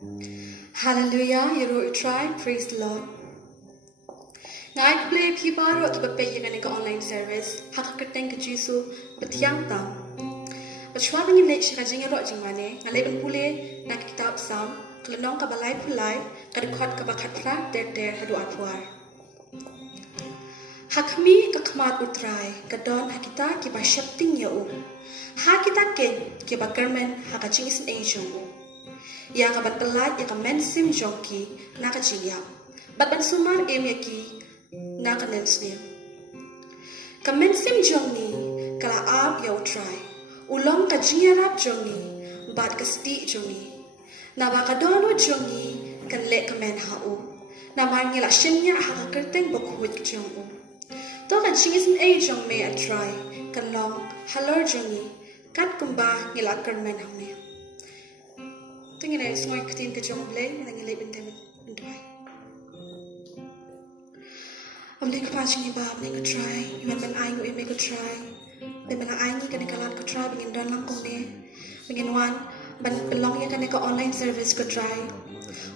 Hallelujah, you wrote try, praise the Lord. Ngai play pibaro ki bape yang online service, hakakateng ke Jisu betiang tam. Bachwa bangin lek shikajing ro jingmane, ngalay ban pule na kitab sam, kalanong kabalay pulay, kadukot kabakatra der hadu atwar. Hakmi kakmat utray, kadon hakita ki ba shepting yau. Hakita ke ba kermen hakaching isin ejong. Ya kabat pelat ya kamen sim jongki na kaciya. Bat ban sumar yaki na kanensni. Kamen sim jongni kala ab yau try. Ulong kajiya rap jongi bat kasti jongi. Na ba kadono jongi kan le kamen hau. Na mar ngila shinya hakakerteng bakuit jongu. To kaching isin ejong me a try kan long halor jongi kat kumba ngila kermen hamne. Tingin ay smoy katin ka jong blay na ngilay bintemit bintuay. Amlay ka patching iba, amlay ko try. Iwan man ay ko imay ko try. May mga ay ni kanikalat ko try. Bingin doon lang kong ni. Bingin wan, ban belong ya kanika online service ko try.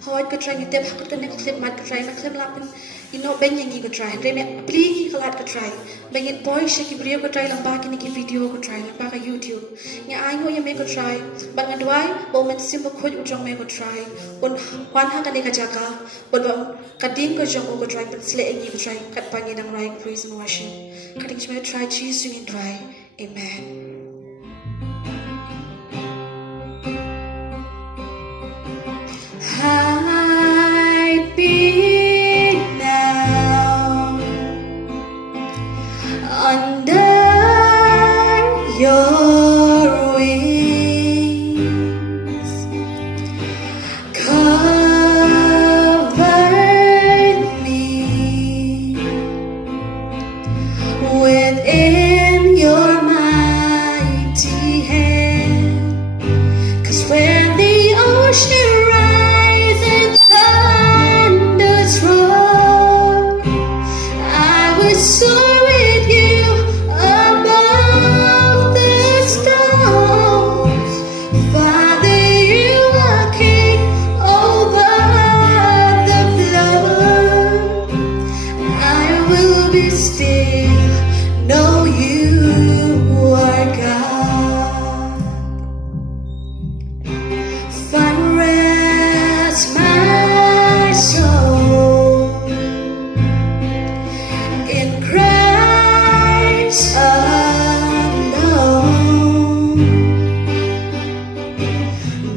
Hawad ko try, ngitip hakot ka nika clip mat ko try. Maklip lapin, ben yang ko try. Reme pligi kalat ko try. Bingin boy siya kibriyo ko try. Lang baki niki video ko try. Lang baka YouTube. Nga ay ko yung may ko try. Ban nga duway, moment simple kod ujong may ko try. Un wan ha kanika jaka. Un kading ko jong ko try. Ban sila ingi ko try. Kat pangin ang right praise and worship. Kading siya may try. Jesus yung try. Amen. Hide me now under your wings, cover me within your mighty hand, 'cause when the ocean soar with you above the stars. Father, you are king over the flood. I will be still, know you are God. Find rest, my soul, in Christ alone.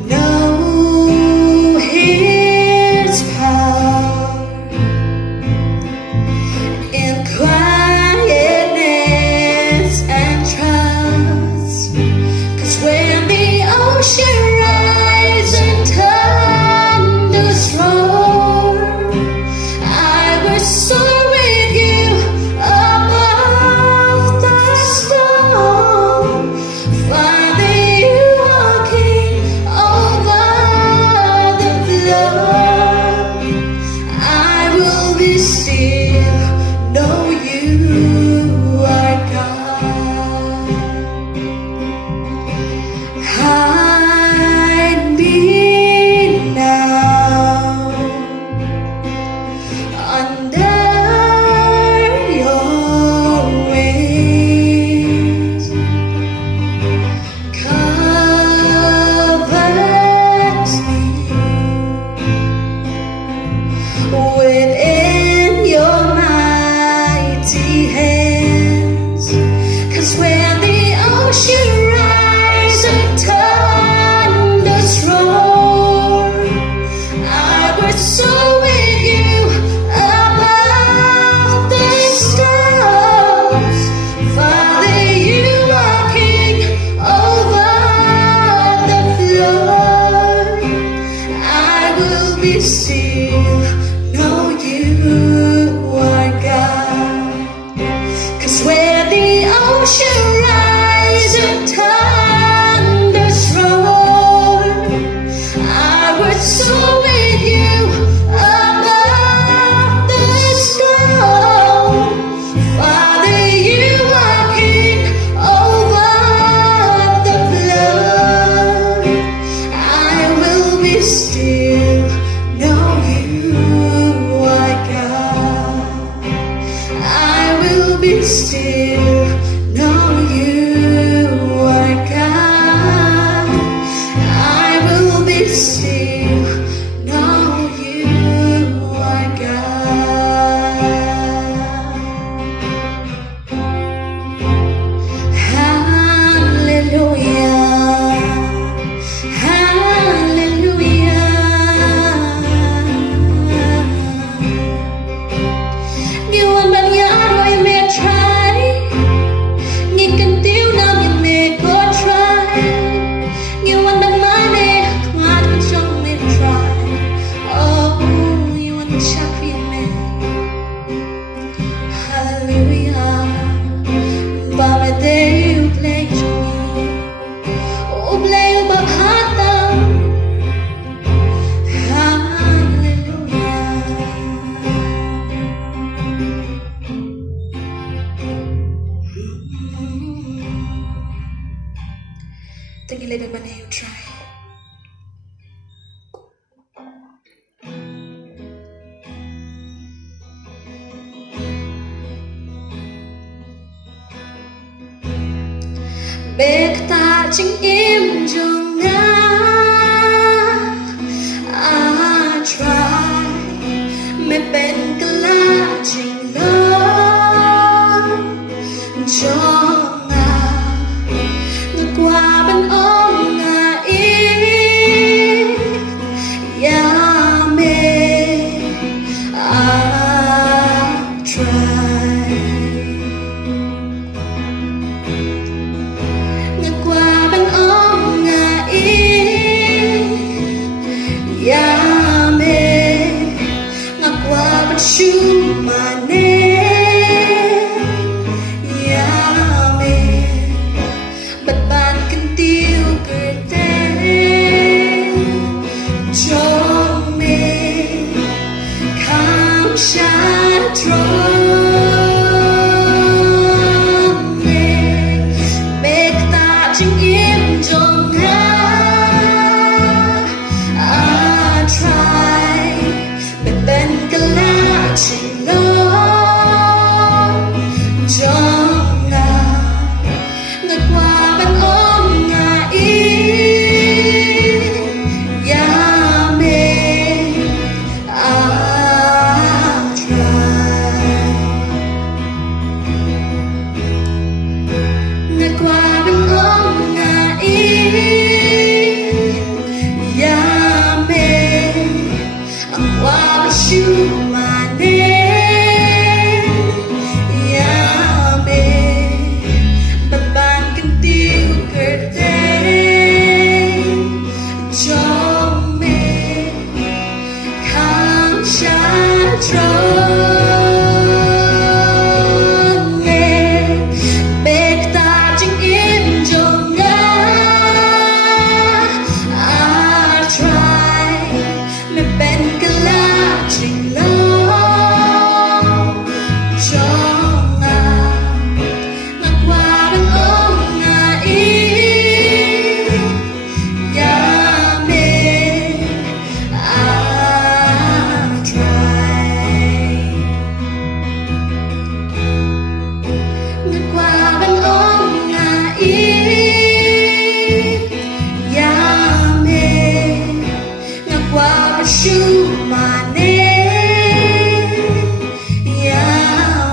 Know His power in quietness and trust. 'Cause when the ocean rises and thunders roar, I will soar with you above the storm. Father, you are king over the flood. I will be still, know you are God. Hide me now under your wings, cover me within your mighty hands. 'Cause when the ocean rises and thunders roar, I will soar with you above the stars. Father, you are king over the flood. I will be still, know you are God. 'Cause when the ocean rises and thunders roar, I will soar with you above the storm. Father, you are king over the flood. I will be still. Tengi lebe bane you try. Bek ta ching im jong na I try me ben kala ching lo jong na qua bên ôm nga i ya me I try qua bên ôm nga i ya me qua bên chu mà ne ya me bật bàn kinh tiêu cười tên cho me khám sát trôi ching im jong ha I try but ben kala ching lo jong na ngược qua bên ôm nga i ya me I try ngược qua bên ôm you my name ya me but ban can tiêu cười tên cho me khám sát tròn nghe bek ta ching im jong na I try me ben kala ching lo jong na qua bên ôm nga i ya me I try qua bên ôm nga i ya me qua bên chu mà ne ya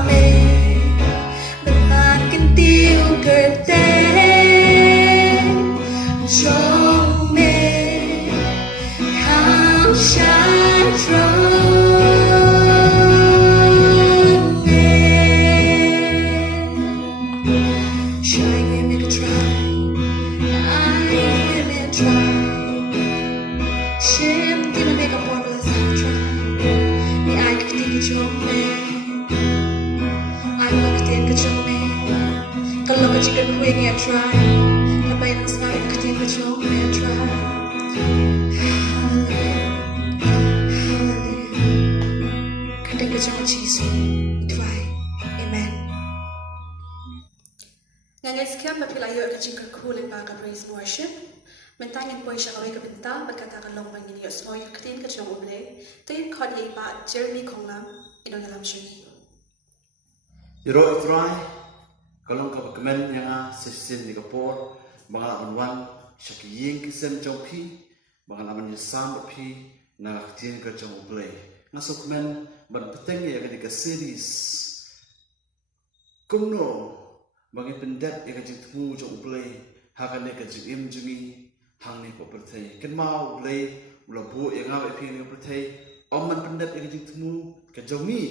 me bật bàn kinh tiêu cười tên cho me khám sát tròn nghe try give me a try give me a try Shim tina make a formless try ni ai ka tin ka chong me ai ka tin ka chong me kalau ka chicken queen ya try kapay nang sky ka tin ka chong me try ka tin ka chong Jesus try amen ngay sekian berpilayo ka chicken cool in baga praise worship Mentangin po siya kaway kabinta, pagkatakalong manginiyos mo yung katin ka siyang uble, tayo kodli pa Jeremy Konglam, inong alam siya ni. Yoro itray, kalong kapagkamen niya nga sisin ni Kapor, mga laman siya kiying kisen jong pi, mga laman niya samba pi, na katin ka siyang uble. Nga so kamen, banpateng niya ka series, kumno, mga ipindet ya ka jitmu siyang uble, hakan niya ka jim jumi, hang ni ko perthai ken mau blai ula bu yang ngawe pi ni perthai om man pendet ke jitmu ke jongi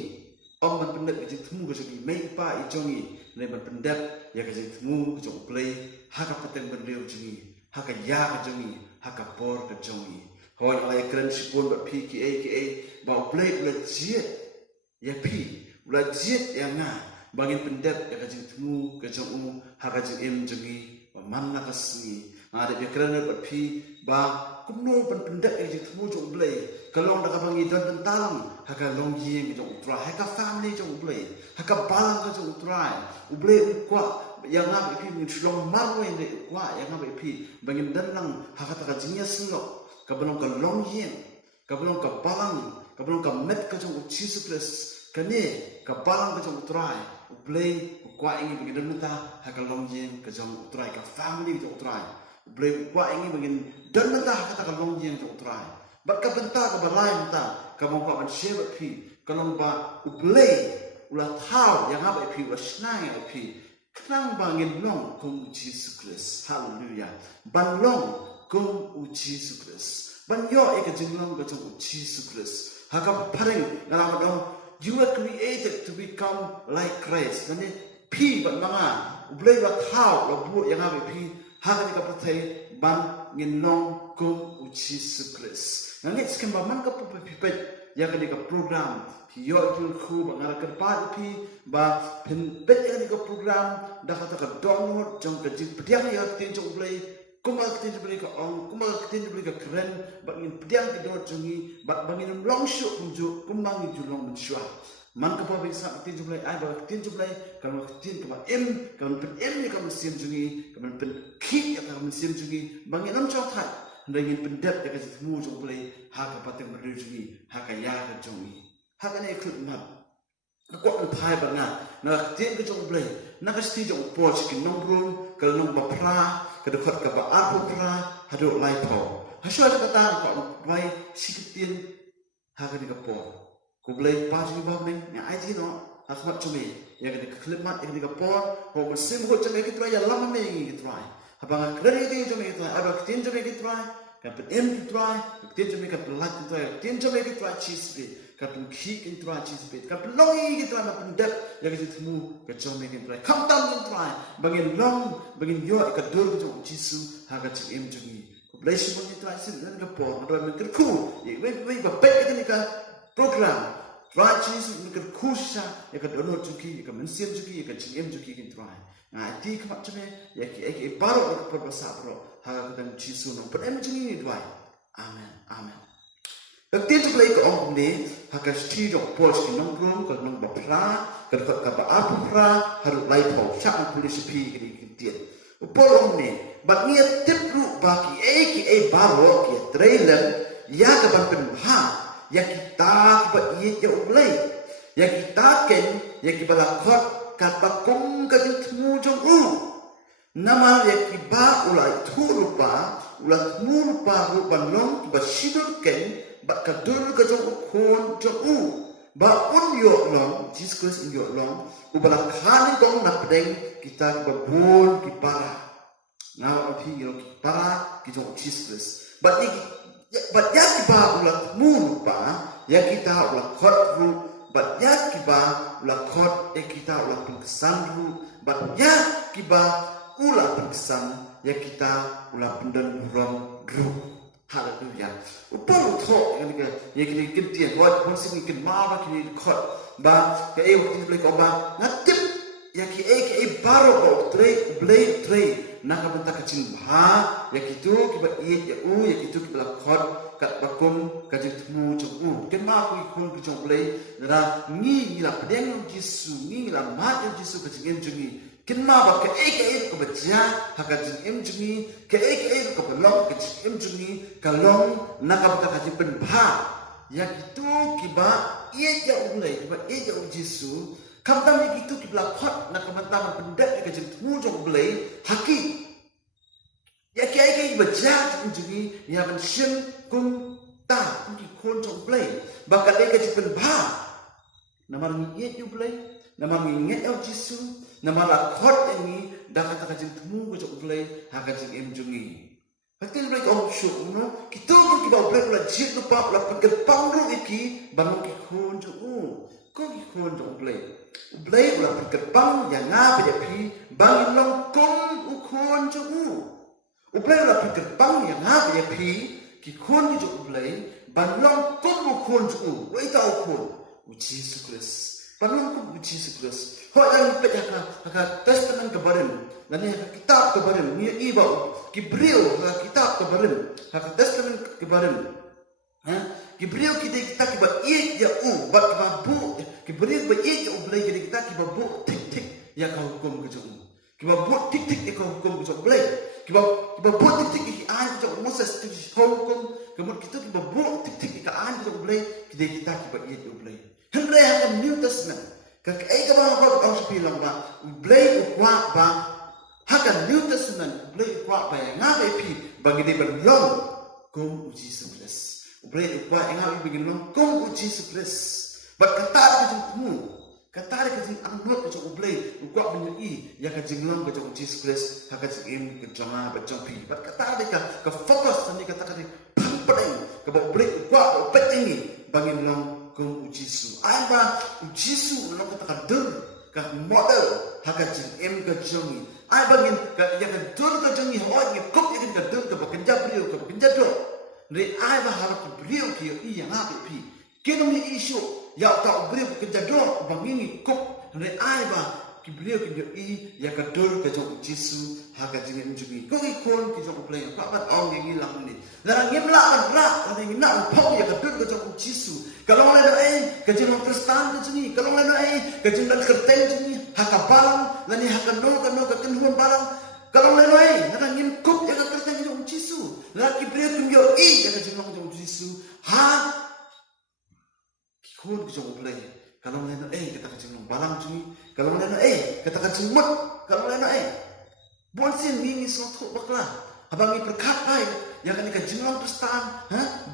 om man pendet ke jitmu ke jongi mai pa I jongi ne man pendet ya ke jitmu ke jong blai ha ka pateng ben leu jongi ha ka ya ke jongi ha ka por ke jongi hoi ai kren sipun ba pi ki ba blai ula jiet ya pi ula jiet ya nga bangin pendet ya ke jitmu ke jongu ha ka jim jongi ba man na kasni ada dia kerana berpi bah kumno pendak yang jitmu jong blai kalau dah kapang idan tentang haka longgi yang jong utrai haka family jong blai haka balang jong utrai ublai ukwa yang ngap ipi min shlong maru yang de kwa yang ngap ipi bangin danang hakata ka jinya slo ka belong ka long yen ka belong ka balang ka belong ka met ka jong Jesus Christ kane ka balang ka jong utrai ublei kwa ingi bangin danata haka long yen ka jong utrai ka family jong utrai ublei kwa ingi bangin danata hakata ka long yen jong utrai bat ka benta ka balai menta ka mong ka ban sheba pi ka long ba ublei ulah tahu yang apa ipi ulah senang ipi kenang bangin long kum Jesus Christ haleluya ban long kum Jesus Christ ban yo eka jinglong ka jong Jesus Christ hakam paring ngalam dong you were created to become like Christ nani pi ban manga ublei ulah tahu lo bu yang apa ipi hakani ka patai ban ngin long kum Jesus Christ nani skem ba man ka pipet yang kena program hiyo ikul khu bangara kerpa pi ba pen bet yang kena program dah kata ka download jong ka jing pediang ya tin jong play kumal tin beli ka ong kumal tin beli ka keren bangin pediang ki download jongi ba bangin long shoot unjuk kumang ju long mensyua man ka pa bisa tin jong play ai ba tin jong play kalau tin ka ba em kalau pen em ni ka mesin jongi kalau pen ki ka mesin jongi bangin long chok thai dengan pendat yang kita semua jom boleh haka pateng berdiri haka ya ke jongi haka ni ikut map aku akan thai banga nak tin ke jom boleh nak sti jom poch ke nongrum ke nong bapra ke dekat ke ba apu pra hado lai po hasyo ada kata ko bai sikitin haka ni ke po ko boleh pa jom ba men ya ai ti no akmat jome ya ke klimat ya ke po ko mesim ko jome ke try ya lama me ke try abang kerja itu jom itu, abang tin jom itu try, kapten M itu try, tin jom itu pelat itu try, tin jom itu try cheese bit, kapten K itu try cheese bit, kapten long itu try macam dep, yang itu semua kacau itu try, kamtam itu try, bangin long, bangin yo ikat dulu jom jisu, haga cik M jom ini, bless pun itu try sih, dan kapor, ada yang kerku, ya, we bapet itu ni kan program, try cheese ni kan kusha, ya kan download juki, ya kan mensiam juki, ya kan cik M juki kan try. Nah, di kemat cuma ya ki baru ke berbahasa bro. Hal kita Yesus nong pen macam ini dua. Amen, amen. Tapi tu boleh ke orang ni, hakas ti jok pos ki nong rum, ke nong bapra, ke dekat ke baapu pra, harus lain tau. Cak polis pi kini kintian. Upol ni, bat ni tip ru baki ki baru ki trailer, ya ke ban pen ha, ya kita bat ye ya boleh, ya kita ken, ya ki balakot. Kat bakong ka tmu jong nama ya kiba ulai thurupa ulat murupa rupan long ba sidor ken ba kadur ka jong jong ba un yo long Jesus Christ yo long ubala khani kong na pedeng kita babul ki para ngawa api yo ki para ki jong Jesus Christ ba ya kiba ulat murupa ya kita ulat khot bat ya kiba ulah kot kita ulah pengkesan ru bat ya kiba ulah pengkesan ya kita ulah pendan rom ru haleluya upang tho yang ni ya kini kintian wat pun sing kin ma ba kini kot ba ke waktu boleh ko ba ngatip ya ki baro ko tre nak benta kecil ha ya kitu kiba ya ya kitu kiba kot kat bakun kaji temu jong kenma ku ikun ku jong play dara ngi la pedeng Yesus ngi la ma Yesus ka jing jongi kenma ba ke ko baja haka jing jongi ke ko belong ke jing jongi kalong nakabta ka jing pen bha ya kitu kiba ye ja ulai kiba ye ja Yesus kamtam ye kitu kibla khot nakabta pendak ka jing temu jong play haki ya ke baca jungi ya kan shin kun ta ki kon jong play bakat dia ke pen ba namar ngi you play namar ngi el jisu namar khot ini dah kata ka jing temu ko jong play ha ka jing em jungi patil break on show no kita ki ba play la jit lupa la pen pang ru iki bang ki kon jong ko ki kon jong play la pen pang ya na pe pi bang long kon kon jong ublay la pikir bang yang ngap ya pi ki kon ni jok ublay banlong kon mo kon jok wai tau kon Jesus Christ banlong kon Jesus Christ ho yang pet haka testament kebarin dan haka kitab kebarin ni ibau Gibril haka kitab kebarin haka testament kebarin Gibril kita kiba ie ya bat kiba bu Gibril ba ie ya ublay kita kiba bu tik tik ya kau hukum ke jok Kiba buat tik-tik iko hukum kejok boleh. Kiba buat tik-tik iki an kejok Moses kejok hukum. Kemudian kita kiba buat tik-tik ika an kejok boleh. Kita kiba iya kejok boleh. Henry akan New Testament. Kakai kaba buat orang sepilang ba. Boleh ukwa ba. Hakan New Testament boleh ukwa ba yang ngabai pi bagi dia berlong kum uji Yesus. Boleh ukwa yang ngabai bagi berlong kum uji Yesus. Bat kata kejok temu. Kata dia kajing angnot kajing ublay, ukak menyui, ya kajing long kajing Jesus Christ, kajing im kajing bajang pi. But kata dia ke fokus tadi kata kajing pampering, ke ublay ukak upet ini bangin long kum ujisu. Ayah ujisu long kata kader, ke model, kajing im kajing ni. Ayah bangin ya kader kajing ni, hoi ni kop ya kader ke bekerja beliau ke bekerja do. Dari ayah harap beliau kio yang apa pi. Kena ni isu. Ya tak beliau bekerja doa bang ini kok dari ayah beliau kerja ya kadul kerja Yesus harga jenis menjadi kau ikon kerja beliau kapan orang yang hilang ni larang yang melawan rak larang yang nak upau ya kadul kerja Yesus kalau ada kerja orang Kristen kerja ni kalau ada kerja dan kerten kerja ni harga barang lani harga nol kekenhuan barang kalau ada larang yang kok ya kerja kerja Yesus laki beliau kerja ya kerja Yesus Kun kejong boleh. Kalau lena kita kejong balang cumi. Kalau lena kita kejong mut. Kalau lena bonsin mini sotok bakla. Abang ni perkat pai. Yang kan kejong Kristen.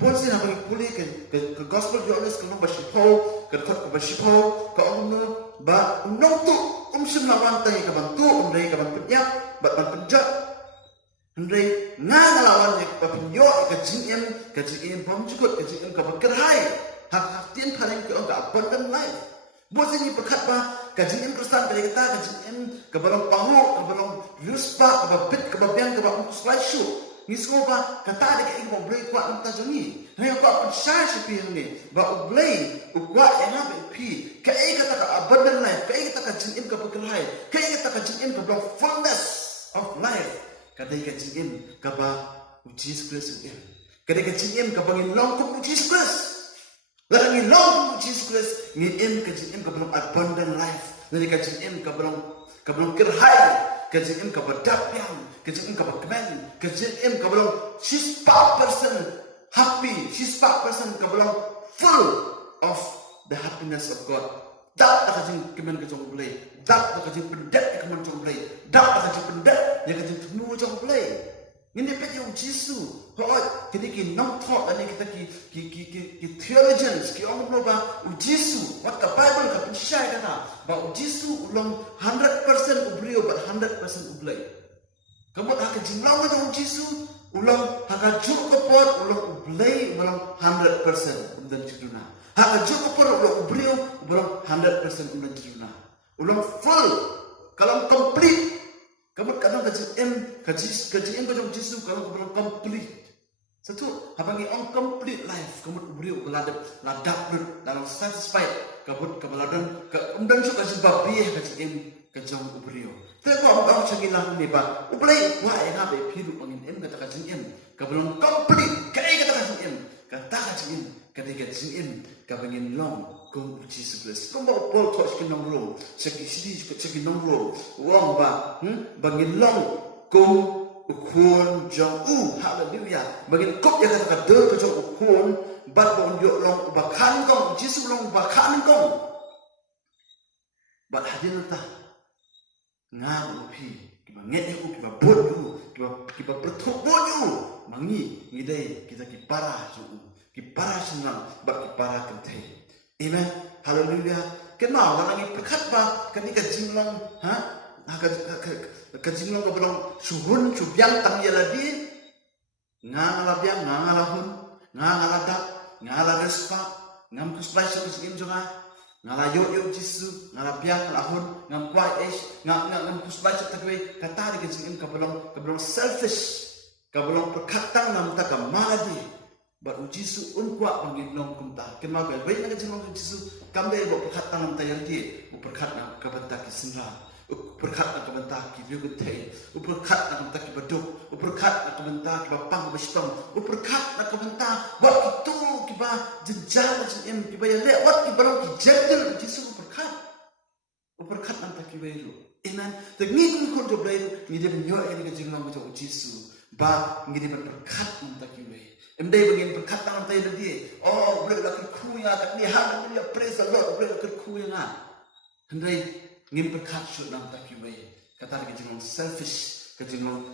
Bonsin abang ni pulih ke gospel journalist ke nombor shipau. Ke shipau. Ke omno ba nong tu sim lawan tai ke bantu umrei ke bantu ya. Bat penjat. Umrei ngalawan ke penyo ke jing bom cukup ke jing ke berkerhai. Hak tian paling ke orang abundant life. Buat ini berkat bah kajian Kristen dari kita kajian ke barang pahuk ke barang ruspa ke bit ke babian ke barang slideshow. Ni semua bah kata ada ke ingin boleh kuat nanti joni. Hanya kuat percaya siapa ni. Bah boleh kuat yang apa pi. Kaya kata ke abundant life. Kaya kata kajian ke berkerhai. Kaya kata kajian ke barang fullness of life. Kata kajian ke bah uji Yesus Kristus. Kata kajian ke bangin long ke uji Yesus Kristus. Larang ni long Jesus Christ ni kajim ke belum abundant life. Nanti kajim ke belum kerhai, kajim ke berdapian, kajim ke berkemen, kajim ke belum she's 5% happy, she's 5% ke belum full of the happiness of God. Tak kajim kemen kajong boleh, tak kajim pendat kemen kajong boleh, tak kajim pendat yang kajim tunu kajong boleh. Ini pet yang Yesus. Kalau kita ki non thought ani kita ki theologians ki orang berapa Yesus. What the Bible ka percaya kata bahwa Yesus ulang 100% ubriu but 100% ublay. Kamu tak kejimlau dengan Yesus ulang hak juk kepot ulang ublay ulang 100% dan juduna. Hak juk kepot ulang ubriu ulang 100% dan juduna. Ulang full kalau complete. Kamu kadang kajian kajong Yesus kalau belum complete. Satu, habangi on complete life. Kamu beriu keladap dalam satisfied. Kamu kebaladan keundan suka sebab bieh kajian kajong beriu. Tapi kalau kamu cangilah ni ba, ublay wah yang apa hidup angin kata kajian. Kabelum complete, kaya kata kajian. Kata kajian, kata kajian, kabangin long. Kung Jesus Christ. Kung bawa Paul touch ke nong room, segi sidi segi nong room, wong ba, bangin long, kung ukun jong hallelujah. Bangin kop ya kata kata ke jong ukun, bat bong jok long bakan kong, Jesus long bakan kong, bat hadir nata, ngam upi, kiba nget aku, kiba bot aku, kiba bertuk bot aku, mangi ngidai kita kipara jong, kipara senang, bat kipara kentai. Amen. Hallelujah. Kenal orang ini berkat ba ketika jinglang kajinglang ke belum suhun subyang tang ya lagi ngalabiang ngalahun ngaladak ngalarespa ngam kuspai sekim jonga ngalayo yo jisu ngalabiang lahun ngam kwai ngam kuspai setakwe kata di kajingin ke belum selfish ke belum perkatang nam tak maladi. Baru Yesus unkuat bangin long kumta. Kemau gay bayi nak jengong Yesus. Kambe bawa perkat tangan tayar dia. Uperkat nak kebentak kisendra. Uperkat nak kebentak kibiu gentay. Uperkat nak kebentak kibaduk. Uperkat nak kebentak kibapang kibastong. Uperkat nak kebentak. Wat itu kiba jenjang macam kiba yang lewat kiba long kijentel Yesus uperkat. Uperkat nak kiwelu. Amen. The ngikun kon to blay ni de nyo e ka jinglang ko Jisu. Ba ngi de berkat nam takiwe. Emdai bangin berkat tangan tay na di. Oh, boleh lakir kuya kat ni ha ni praise the Lord boleh lakir kuya nga. Hendai ngin berkat syut nam takiwe. Kata ka jinglang selfish, ka jinglang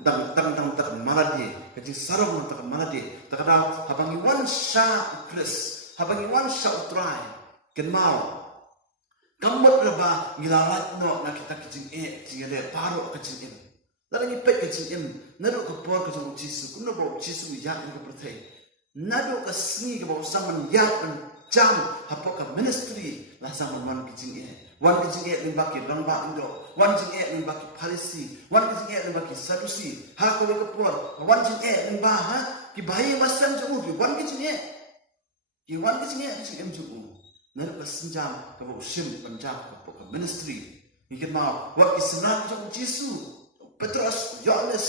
tang tak maladi, ka jing sarong tak maladi. Tak ada habangi one shot Chris, habangi one shot try. Ken mau kamot na ba gilalat no na kita kijing jingale paro kijing lalu ni pek kijing nado ka por ka jong Jisu kuno ba Jisu ya ka perthai nado ka sni ka ba saman ya an jam hapo ka ministry la saman man kijing wan kijing ni baki rangba indo wan jing ni baki policy wan kijing ni baki sadusi ha ko ka por wan jing ni ba ha ki bahaya masan jong wan kijing ki wan kijing jong naru ka senjam ka ba usim panjab ka ministry ngikin mau wa kisna jong Jisu Petrus Yohanes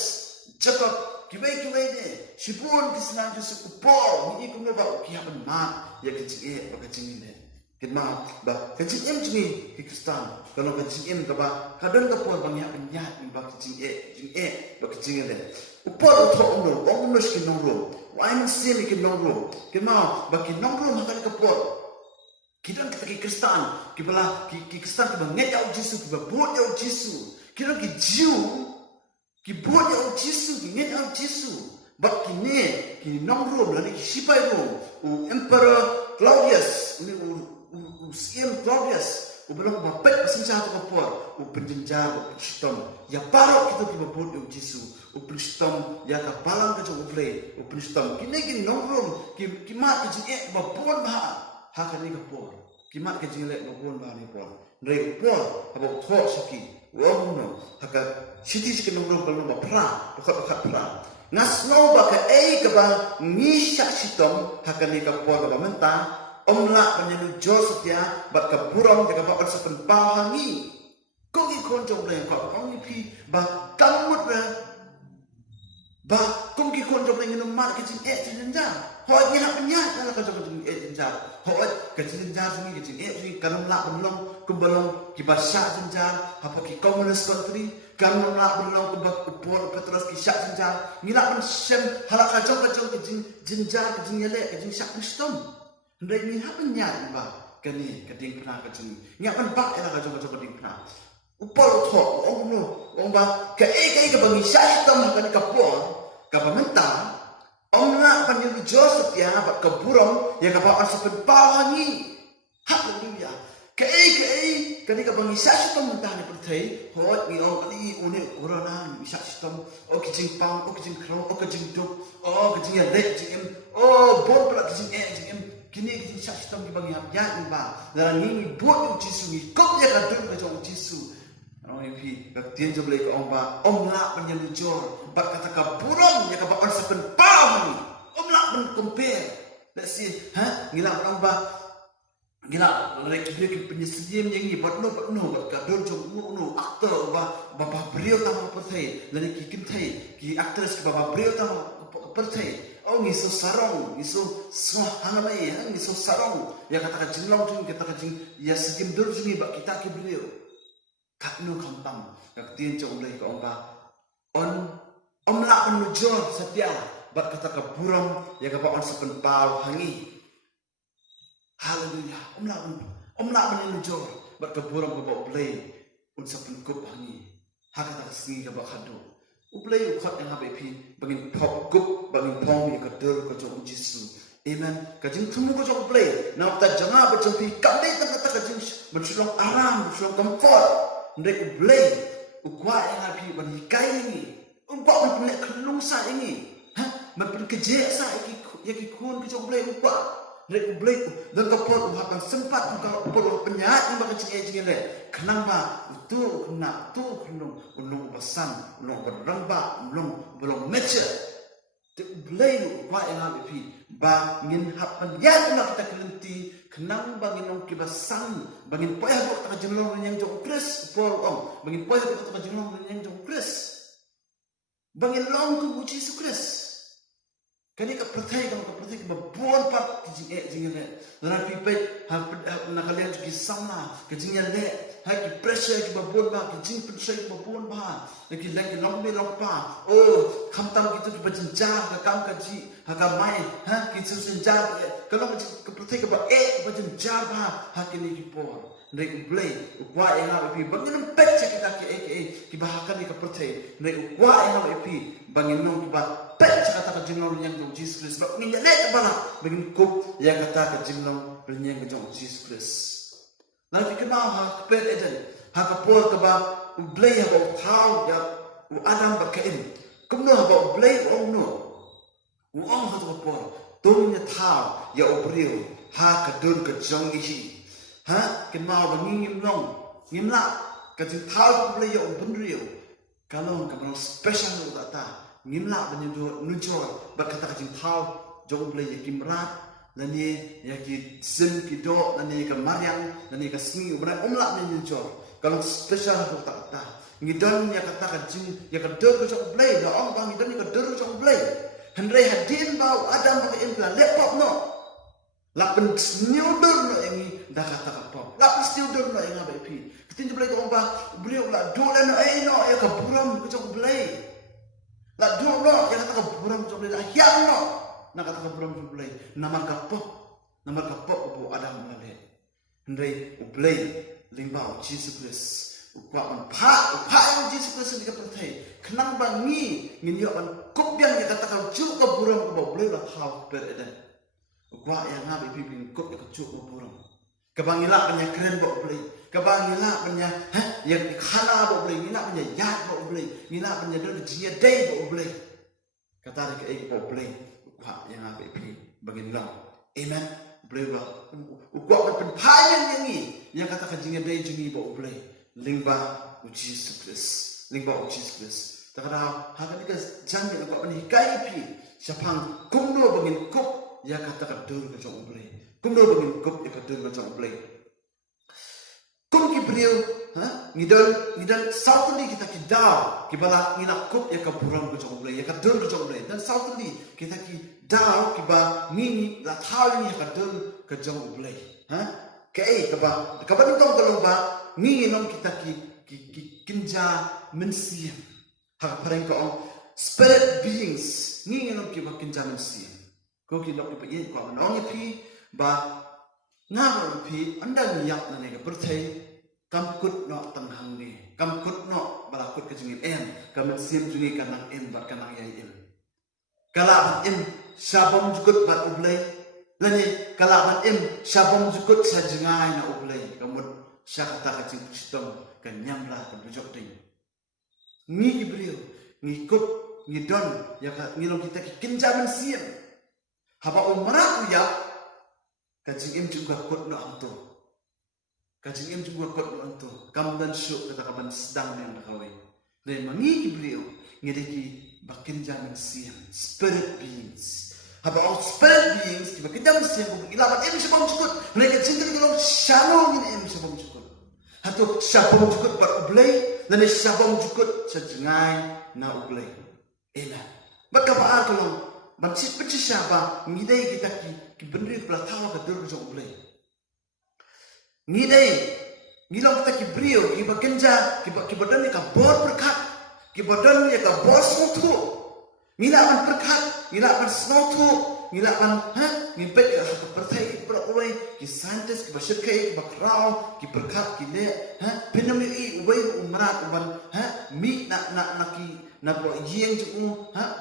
Jacob kiwe de sibun kisna Jisu upol ni ko ba ki haban ma ya ka jing ba ka jing ne kin mau ba ka jing jing ki Kristan kalau ka jing ka ba ka don ka por bang ya nya ni ba ka jing ba ka jing ne upol to ono skin nongro wa in sin ki nongro kin mau ba ki nongro ma ka por kita ki Kristan, ki Kristan ki banget ya Jisu, ki buat ya Jisu. Kita ki Jew, ki buat ya Jisu, ki nget ya Jisu. Bak ki ne, ki nongrom lani ki sipai rom, Emperor Claudius, Siam Claudius, belum bapet pasenjata kapor, penjenjar, pensitom. Ya parok kita ki buat ya Jisu, pensitom ya kapalang ke jauh play, pensitom. Ki nongrom, ki mat ki buat bah. Hakan ni kapor, kimat ke jilek ngapun bahani por. Nrei por, abok thok saki, wong no, haka siti siki nungro kalau bapra, bakat pra. Ngas no baka ke ba ngisyak sitom, hakan ni kapor ba menta, omla penyelu jor setia, bat kapurong jaga ba orsa penpahangi. Kau ki konjong le kau ong pi ba kamut ba kong ki konjong le ngino mat ke jin jenja. Hoi ni hak penyak kalau kau jom jenjar. Hoi ke jenjar sini ke jenjar kanam lak belong kembalong ki basya jenjar apa ki communist country kanam lak belong ke upol Petrus ki syak jenjar ngilak pen sem halak kajong ke jenjar ke jenjale ke jin syak Kristum. Ndai ni hak penyak ba kani keding pernah ke jin. Ngak pen bak ela kajong keding pernah. Upol thok ong ba ke bangi syak Kristum kan kapol ka pemerintah Omna panjang Joseph ya, bat keburong ya kapal sepen pawangi. Haleluya. Kei kani kapal ngisa sitom mentah ni pertai. Hot ni kali une corona ngisa sitom. O kijing pang, o kijing kro, o kijing duk, o kijing ya lek jing bon pula kijing jing kini kijing ngisa sitom ki bangi ya ni ba. Dalam ni buat Jisu ni kop ya kadun ka jong Jisu. Orang ini bertian jom lagi omba omla penjelujur bat kata kaburong ya kapal sepen pam ni omla men compare let's see ngila omba ngila lagi dia penyesdiam yang ni bat no bat kadon jom no aktor bapa beliau tahu pertai lagi kikin thai ki aktris ke bapa beliau tahu pertai oh ngiso sarong ngiso semua hanamai ngiso sarong ya kata jinglong tu kata jing ya sejim dur sini bak kita ke beliau kaknu kampam kaktian jom lagi ke omba omla penujur setia bat kata ke burung ya kapal on sepen pau hangi. Haleluya. Omla penujur bat ke burung ke bau play un sepen kup hangi. Hakata kesini ke bau kado. Uplay ukhat yang habe pi bangin pop kup bangin pong ya kedel ke jom Jisu. Amen. Kajing temu ke jom play. Nak tak jangan berjumpi kami tak kajing menculong aram, menculong comfort. Ndek blay ukwa yang api ban hikai ini ukwa ban kelung sa ini ban kerja sa iki kun ke jong blay ukwa ndek blay dan kapor uhakan sempat buka por penyahat yang bakal cing le kenang ba itu kena tu kelung ulung pasang ulung beramba ulung belum mature te blay ukwa yang api ba ngin hapan ya nak kita kelenti kenang bangin ong kibasang bangin poya bok tak jenglong yang jong Kris pol bangin poya bok tak jenglong yang jong Kris bangin long tu Jisu Kris Kani ka perthai ka buon pat ki jing le na pi pe ha na kalian ki samna ke jing le ha ki pressure ki buon ba ki jing pressure ki buon ba na ki lang ki long me long pa kham tam ki tu ki bajin ja ka kam ka ji ha ka mai ha ki su sin ja ka long ka perthai ka ba bajin ja ba ha ki ni ki por Nek ublay, ukwa nga ipi bangin pet kita ki bahakan ni kapertay. Nek ukwa nga ipi bangin nong kiba pet kata ka jinglaw yang dong Jesus Christ. Bak nginya lek bala bangin kup yang kata ka jinglaw yang dong Jesus Christ. Lalu kenal ha pet eden ha kapol ka ba ublay ha ba thaw ya u adam ba kain. Kumno ha ba ublay o no. U ang ha to por. Tung nya thaw ya ubriu ha ka dun ka jong ihi. Ha ken mau ba ngim long ngim la ka tin thau ble yo bun rio kalong ka bang special lo ta ngim la ba nyu nu jo ba ka ta tin thau jo ble ye kim rat la ni ya ki sim ki do la ni ka maryang la ni ka sni ubra la ni jo kalong special lo ta ngi don ya ka ta ka jin ya ka do ko jo ble la ong ba ngi don ka do jo ble hendrai hadin ba adam ba in la laptop no Lapan sniudur no engi dah kata kapau. Lapan sniudur no enga bepi. Ketin jebelai ko ba beliau la dole no no ya ka buram ko jok belai. La dole no ya kata ka buram jok belai yang no. Na kata ka buram jok belai. Nama kapau ko adam belai. Hendrai belai limbau Jesus Christ. Ukwa pa yang Jesus Christ ni ka pertai. Kenang ba ngi yo an kopyang ya kata ka juk ka buram ko belai la thau per edan. Gua yang ngabi bibin kok ikut burung. Kebangila punya keren bawa beli. Kebangila punya yang khana bawa beli. Ngila punya yat bawa beli. Ngila punya dulu jia day bawa beli. Kata dia ke bawa beli. Gua yang ngabi bibin bagi long. Amen. Beli bawa. Gua pun payang yang ni. Yang kata jia day jungi bawa beli. Lingba uji sukses. Lingba uji sukses. Tak ada hal ni kas jangan gua punya hikai pi. Siapang kumno bagi kok. Ya kata kadur ke jong blay. Kum do bangin kup ya kadur ke jong blay. Kum ki brio, ngidal sautli kita ki daw, ki bala ngina kup ya kaburam ke jong blay, ya kadur ke jong blay. Dan sautli kita ki daw ki ba ngini la thali ya kadur ke jong blay. Kai ka ba nitong kalong ba ngini nong kita ki kinja mensiam. Ha pareng ko spirit beings ngini nong ki ba kinja mensiam. Kau kita nak pergi kau menangi pi, ba ngapa pi anda niat nane ke percaya, kamkut nak tanghang ni, kamkut nak balakut ke jengin kamen sim jungi kanang bat kanang yai Kalaban sabam jukut bat ublay, lani kalaban sabam jukut sajengai na ublay, kamu syakata kecil sistem kenyamlah kebujok ding. Ni kibriu, ngikut ngidon, ya ngilong kita kinjaman sim. Haba umrah ya kajing juga kot no anto kajing juga kot no anto kam dan syuk kata kaban sedang yang dakawe dan mangi beliau ngedeki bakin jaman siam spirit beings haba spirit beings ki bakin jaman siam ilaban sebab cukut mereka cinta kalau shalom ini sebab cukut hatu sabam cukut bar ublay dan sabam cukut sejengai na ublay enak maka ba kalau Maksud siapa? Ngidai kita ki beri pelatawa ke dulu jauh boleh. Ngilong kita ki brio, ki bakenja, ki badan ni ka bor berkat, ki badan ni ka bor snotu. Ngilapan berkat, ngilapan snotu, ngilapan ngipet ka pertai berawai, ki scientist, ki basyirkai, ki bakrau, ki berkat, ki le, pinami uway umrat uban, mi nak ki na bo yeng ju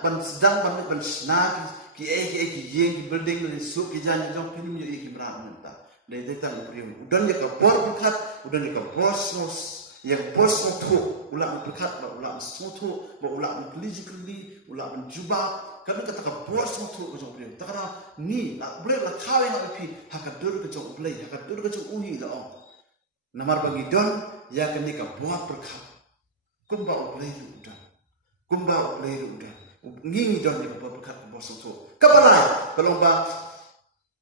ban sedang ban snag ki yeng ki building ni su ki jan jong pinum yo ki bra menta de tan prium udan ya ka bor berkat udan ya ka bosnos yang bosno tu ulang berkat ulang sotu ulang politically ulang juba kan kata ka bosno tu ko jong prium takara ni na boleh la khawe na pi hakadur ko jong play hakadur ko jong uhi da on namar bagi don ya kan ni ka buat berkat kumba play udan Kumba boleh udah, ngini don yang berkat bosong tu. Kapan kalau ba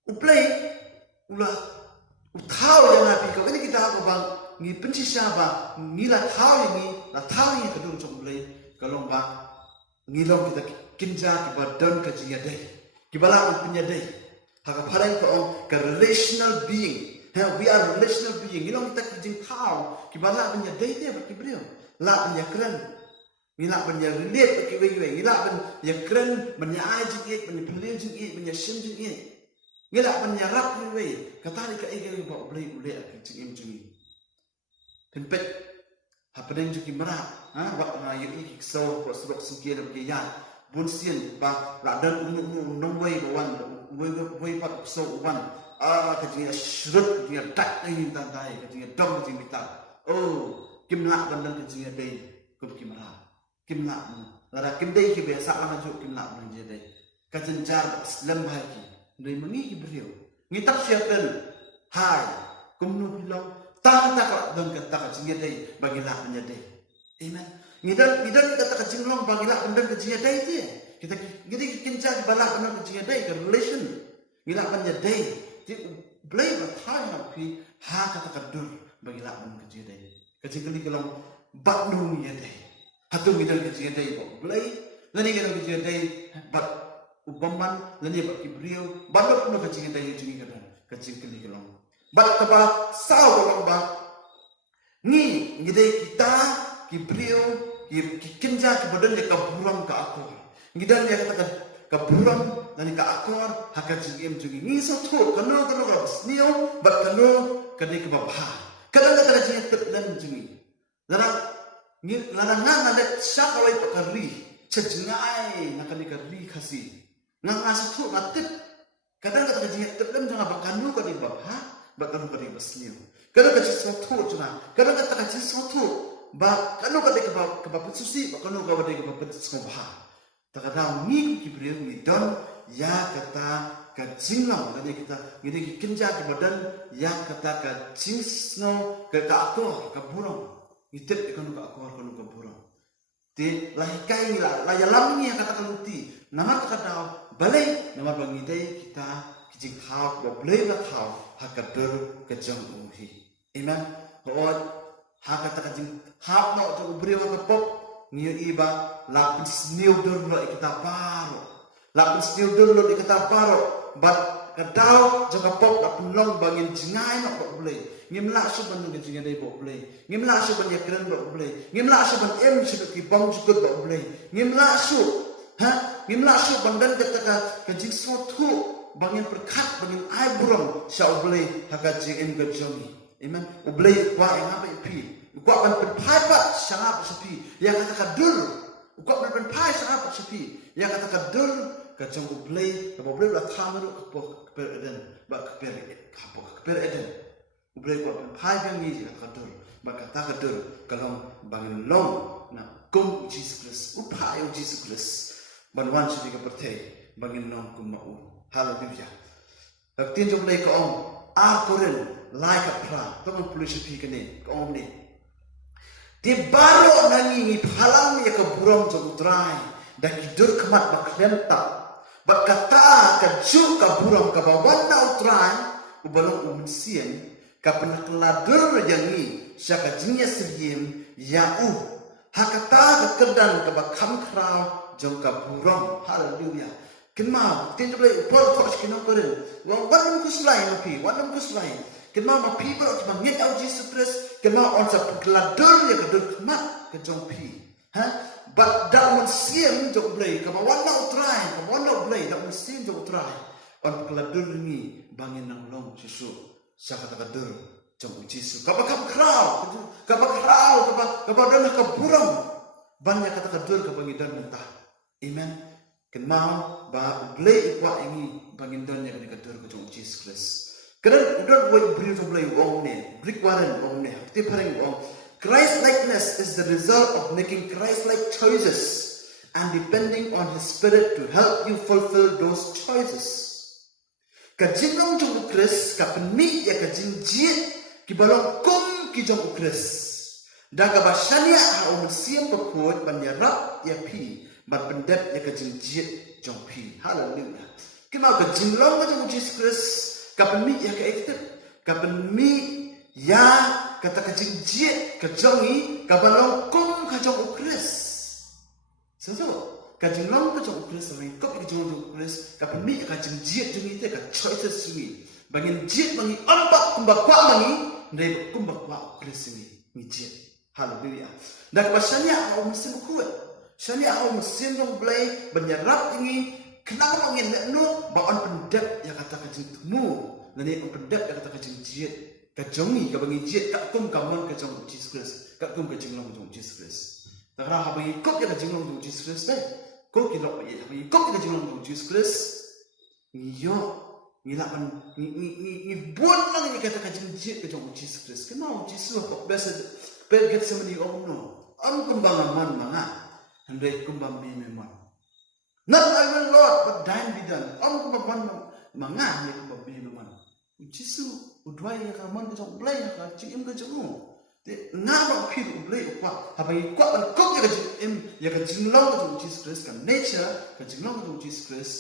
uplay ulah tahu yang nabi kau ini kita apa bang ngi penci siapa ngila tahu ini la tahu ini kedua macam uplay kalau ba ngilong kita kinja kita don kajinya deh Kibala penyadai. Haka parang ko ka relational being. We are relational being. Ngilong kita kijing tao. Kibala penyadai dia berkibriyo. La penyakran. Ngila penya relate berkibriyo. Ngila penyakran menyai jingit, menyapelil jingit, menyasim jingit. Ngila penyarap kibriyo. Kata ni ka ege ba boleh kijing jingit. Tempet hapeneng juki merak. Wak na yui kisau ko surok singkir berkiyan. Bunsian ba la dan nong way bawan way pat so wan kajing shrut dia tak ni tandai kajing dom kajing bita kim la bandan kajing dei kup kimara kim la lara kim dei ki biasa la ju kim la ban je dei kajing jar islam hai ki dei mangi ibriu ngi tak siapen hai kumnu bilang tak tak dan kata kajing dei bagi la ban dei amen. Ngidan kata kajing long bagila undan kajing dai dia. Kita kinca di bala undan kajing dai ke relation. Ngila panja dai. Ti blame thai na pi ha kata kadur bagila undan kajing dai. Kajing kali kelong baknu ya dai. Hatu ngidan kajing dai bo blai. Lani ngidan kajing dai bak ubaman lani bak kibriu balok no kajing dai jungi kadan. Kajing kali kelong. Bak taba sao kelong ba. Ngidai kita kibriu kinja kebadan dia kaburang ke akor. Ngidan dia kata kaburang dan ke akor haka jingim jungi. Ngi so tu kano ka snio bat kano kani ke babha. Kadang kata jingi tetlan jungi. Larang ngana let syakawai pakari cejngai nakani kari khasi. Ngang asu tu natip. Kadang kata jingi tetlan jangan bakanu kani babha, bakanu kani basnio. Kadang kata so tu cuna. Kadang kata jingi so tu ba kanu ka de ka ba susi ba kanu ka de ka ba skobha ta kada mi ki bre mi don ya kata ka jinglau ka de kita ngide ki kinja ka badan ya kata ka jingsno ka akor ka burung ngitep kanu ka akor kanu ka burung te lahi kai ni la ya lam ni kata kaluti nama ka da balai nama bangide kita kijing thau ba blai la thau hakadur ka jang uhi amen ho haka tak jing hap no tu beri wa pop ngiu iba lapin sniu dulu kita paro lapin sniu dulu kita paro bat kadau jaga pop lapin long bangin jingai no pop boleh ngimla su ban ngi jingai dai pop boleh ngimla su ban yakran pop boleh ngimla su ban em su ki bang su pop boleh ngimla su ngimla su ban dan kata ka jing so tu bangin perkat bangin ai burung sya boleh haka jing em gajongi. Amen. Ublay kwa ngapa ipi. Kwa ban penpai syarap sepi. Yang kata kadur. Kwa ban penpai syarap sepi. Yang kata kadur kacang ublay, kalau ublay ulah tamu keper eden, bak keper eden. Ublay kwa penpai yang ni kata kadur. Bak kata kadur kalau bangin long na kum Jesus Christ, upai Jesus Christ. Ban wan sini ke pertai bangin long kum mau. Haleluya. Tin jom lay kaong Koren like a pra, kamu polisi pikir ni, kaum ni. Di baru nangi palang ya keburam jauh dry, dah tidur kemat baklenta, bakata keju keburam kebawan na dry, ubalong umensian, kapan keladur yang ni, syaka jinya seriem, hakata kekedan kebakam krau jauh keburam, haleluya. Kenal, tinjau boleh upor kos kena keren. Wan kuslai napi, wan kuslai. Kenal ma people cuma ngit au Jesus Christ. Kenal on sa peladur ya kedur kemat ke jompi. But dak mensiam jom boleh. Kama wan nak try, kama wan nak boleh dak mensiam jom try. On peladur ni bangin nang long Yesus. Siapa tak kedur jom Jesus. Kama krau, kama dan keburang. Banyak kata kedur ke bangidan mentah. Amen. Kenal bah boleh ikut ini bangindan yang dikatur ke Jesus Christ. Kerana udah buat beri tu boleh wong ni, break waran wong ni, tiap hari wong. Christ likeness is the result of making Christ-like choices and depending on His Spirit to help you fulfill those choices. Kajing long jom Christ, kapenmi ya kajing jiat kibalong kum kijong Christ. Dan kabasanya ha umensiam berkuat banyarap ya pi. But pendep ya kajing jiat jompi. Haleluya. Kenal kajing long kajing Jesus Christ. Kapan mi ya kaektet. Kapan mi ya kata kajing jiat kajongi. Kapan long kong kajong Christ. So kajing long ka jong ukris ring kop ka jong ukris ka pemi ka jing jiet jung ite ka choices sungi bangin jiet mangi amba kumba kwa mangi ndai kumba kwa ukris ni jiet haleluya dak pasanya au musim kuwe shania au musim dong blai banyarap ini kenapa ngin no ba on pendep ya kata ka jing tumu nani on pendep ya kata ka jing jiet ka jongi ka bangi jiet ka kum ka mon ka jong Jesus Christ ka kum ka jing long jong Jesus Christ takra ha bangi kop ya ka jing long jong Jesus Christ dai ko ki lo ya bangi kop ya ka jing long jong Jesus Christ yo ni la man ni buat lang ni kata ka jing jiet ka jong Jesus Christ kenau Jesus ko besa per get semani om no am kum bang man manga handai kum bang bi memang not I will Lord but thine be done am kum bang manga ni kum bang bi memang Jesus udwai ya ka man ka jong blai ka jing em ka jong nga ba phiru blai kwa ha bai kwa ban kop ya ka jing em ya ka jing long ka jong Jesus Christ ka nature ka jing long ka jong Jesus Christ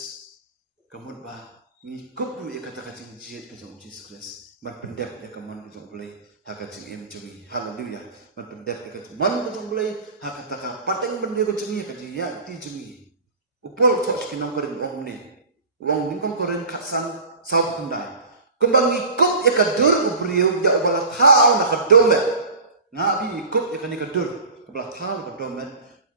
kamut ba ni kop ya ka ta ka jing jiet ka jong Jesus Christ man pendep ya ka man ka jong blai ha ka jing em jong haleluya man pendep ya ka jong man ka jong blai ha ka ta ka pateng ben dia ka jong ya ka jing ya ti jong upol touch ki nang koren ong ne wong ning kom koren khasan south kundai kembang ikut ya kadur ubriu ya wala thau na kadome ngabi ikut ya kan kadur kebala thau na kadome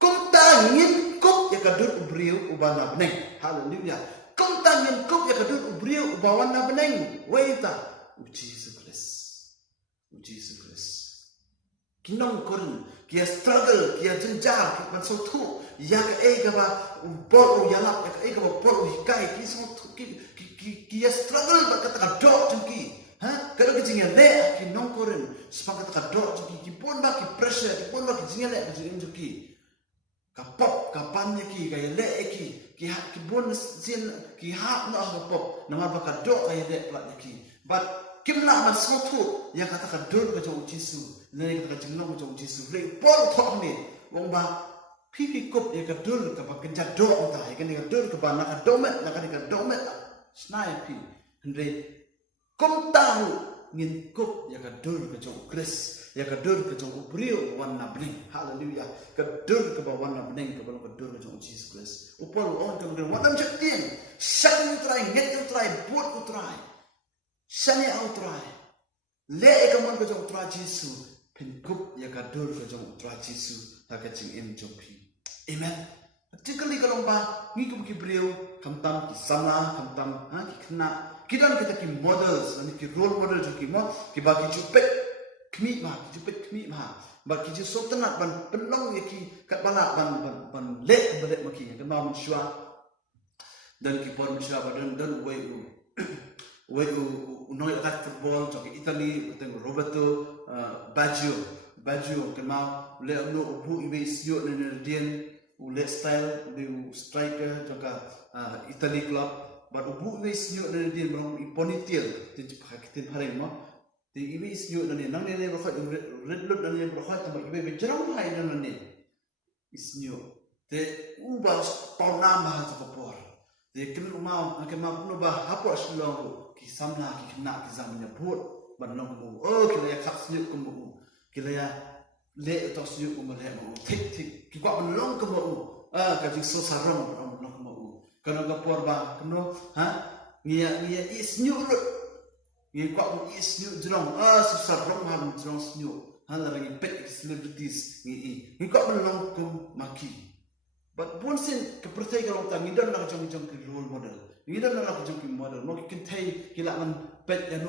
kum ta ngin kop ya kadur ubriu ubana beneng haleluya kum ta ngin kop ya kadur ubriu ubawana beneng waita Jesus Christ kinong koren kia struggle kia jenjar ki man so thu ya ka e ka ba bol ya la ka e ka ba bol hikai ki so thu ki struggle ba kata ka do jengki ha kada ki jinga le ki nong koren spa kata ka do jengki ki pon ba ki pressure ki pon ba ki jinga le ka jengki ka pop ka pan ki ka le ki ha ki bon sin ki ha no ka pop na ma ba ka do ka le pla ki but kim la man so thu ya kata ka do ka jong Jesus ne ka jing long jong Jesus le pol tho ni wong ba pipi kop ya ka do ka ba kan ja do ta ya kan ka do ka ba na ka do met na ka do met Snaipi, Henry, kom tahu ngin kop ya kadur ke jong Chris, ya kadur ke jong Ubrio warna bening, haleluya, kadur ke bawah warna bening ke bawah kadur ke jong Jesus Christ. Upol orang kemudian warna jadian, sang utrai, nget utrai, buat utrai, sani utrai, le ekaman ke jong utrai Jesus, pin kop ya kadur ke jong utrai Jesus, tak kecing em jong pi, amen. Particularly kalau ba ngikut ki beliau kamtam ki sama kamtam ki kena kita ki models ani ki role model jo ki mo ki bagi jupet kmi ma bagi ju sotanat ban penong ye ki kat bala ban let belet maki kan ma mensyua dan ki pon mensyua dan we noi kat football jo ki Italy teng Roberto Baggio kan ma le no bu ibe sio ne dien ulet style di striker juga Italy club baru buat isnyo dari dia berang ponytail di pakai hari mah di ibu isnyo dari nang ni berkhot red look dari berkhot tambah ibu berjerang hai dari ni isnyo de ubah tahun bah tu kapor de kena mau kuno bah apa selong ki samla ki kena ki zamannya buat banong mu kila ya kap isnyo kumu kila ya le to isnyo kumu le mu tik ki kuat banong kumu kajik so sarong banong kumu kena kapor bah kena ngia isnyo ngia kuat isnyo jerong sarong ham jerong isnyo larang pet celebrities ngi kuat banong kumu maki. But once in kepercayaan kalau tak ngidam nak jong ke role model, ngidam nak jong ke model, mau kita tay kila man pet yang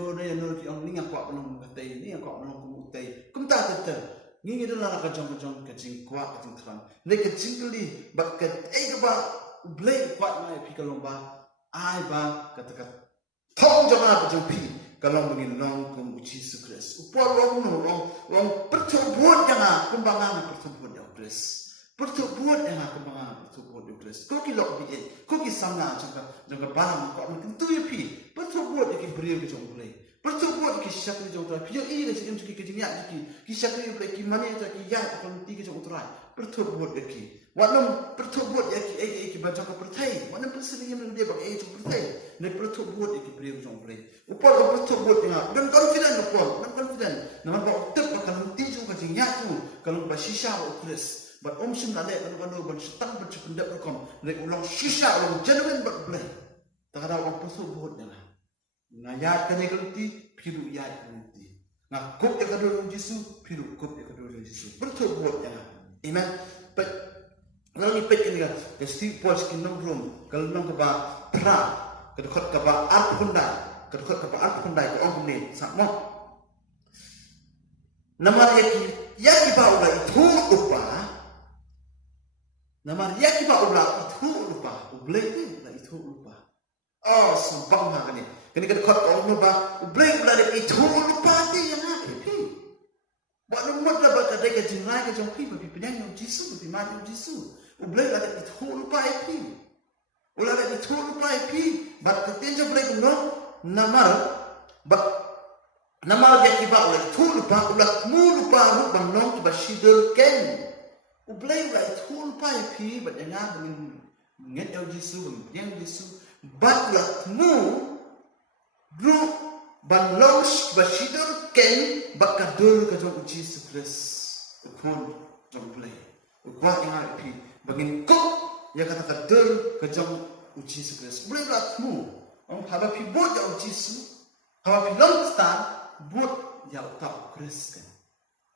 ki ang ni ngak kuat belum tay ni ngak kuat belum kumu tay, kum tak tetap, ngidam nak jong ke jing kuat ke jing terang, mereka jing kali, but kat ba blay kuat mai pi kalau ba, ai ba kata thong jong nak jong pi kalau begini long kumu Jesus Christ, upar long pertubuhan jangan kumbangan pertubuhan yang Christ. Pertubuhan yang aku menganggap pertubuhan di Kristus. Kau kilok bikin, kau kisahnya jangka barang kau mungkin tu ya pi. Pertubuhan yang beriau ke jong boleh. Pertubuhan yang kisah ke jong terai. Piang ini macam macam kerja ni kisah ke jong boleh. Kimana itu kisah akan mesti ke jong terai. Pertubuhan yang ki. Wanam pertubuhan yang ki baca ke pertai. Wanam persegi yang dia pakai jong pertai. Ni pertubuhan yang beriau ke jong boleh. Upal pertubuhan yang dan confident upal, dan confident. Nama bawa tep akan mesti jong kerja tu kalau bersisa Kristus. but sim na le kan ban setang ban sependap rekom le ulang sisa ulang genuine bat blai ta kada orang pasu buat na ngayat kan ikelti piru yat nanti na kop ya kador Yesus piru kop ya kador Yesus bertu buat ya amen but lalu ni pet kan ga Steve Boys kinong room kalau nong ka ba pra kedekot ka ba art hundai kedekot ka ba art hundai ko ong ni sakmo namar yaki ba ulah itu lupa namar yaki ba ulah itu lupa ublay ulah itu lupa oh sembang ha kani kani kedekot ko ong ba ublay ulah itu lupa ti yang api buat lumut lah ba kadai ka jingai ka jong pi ba pi penyang yang Yesus pi mati Yesus ublay ulah itu lupa api ulah itu lupa api ba ketenjo ublay no namar ba nama dia kiba ulah itu lupa ulah mu lupa ru bang nong kiba sidel ken ublay ulah itu lupa api ba dengar dengan nget el Yesus yang Yesus ba ulah mu ru bang nong kiba sidel ken ba kadul ka jong Yesus Kristus ukon jong ublay ukwa yang api bagin ko ya kata kadul ka jong Yesus Kristus ublay ulah mu ang haba pi bot jong Yesus haba pi long star buat yang tak Kristen,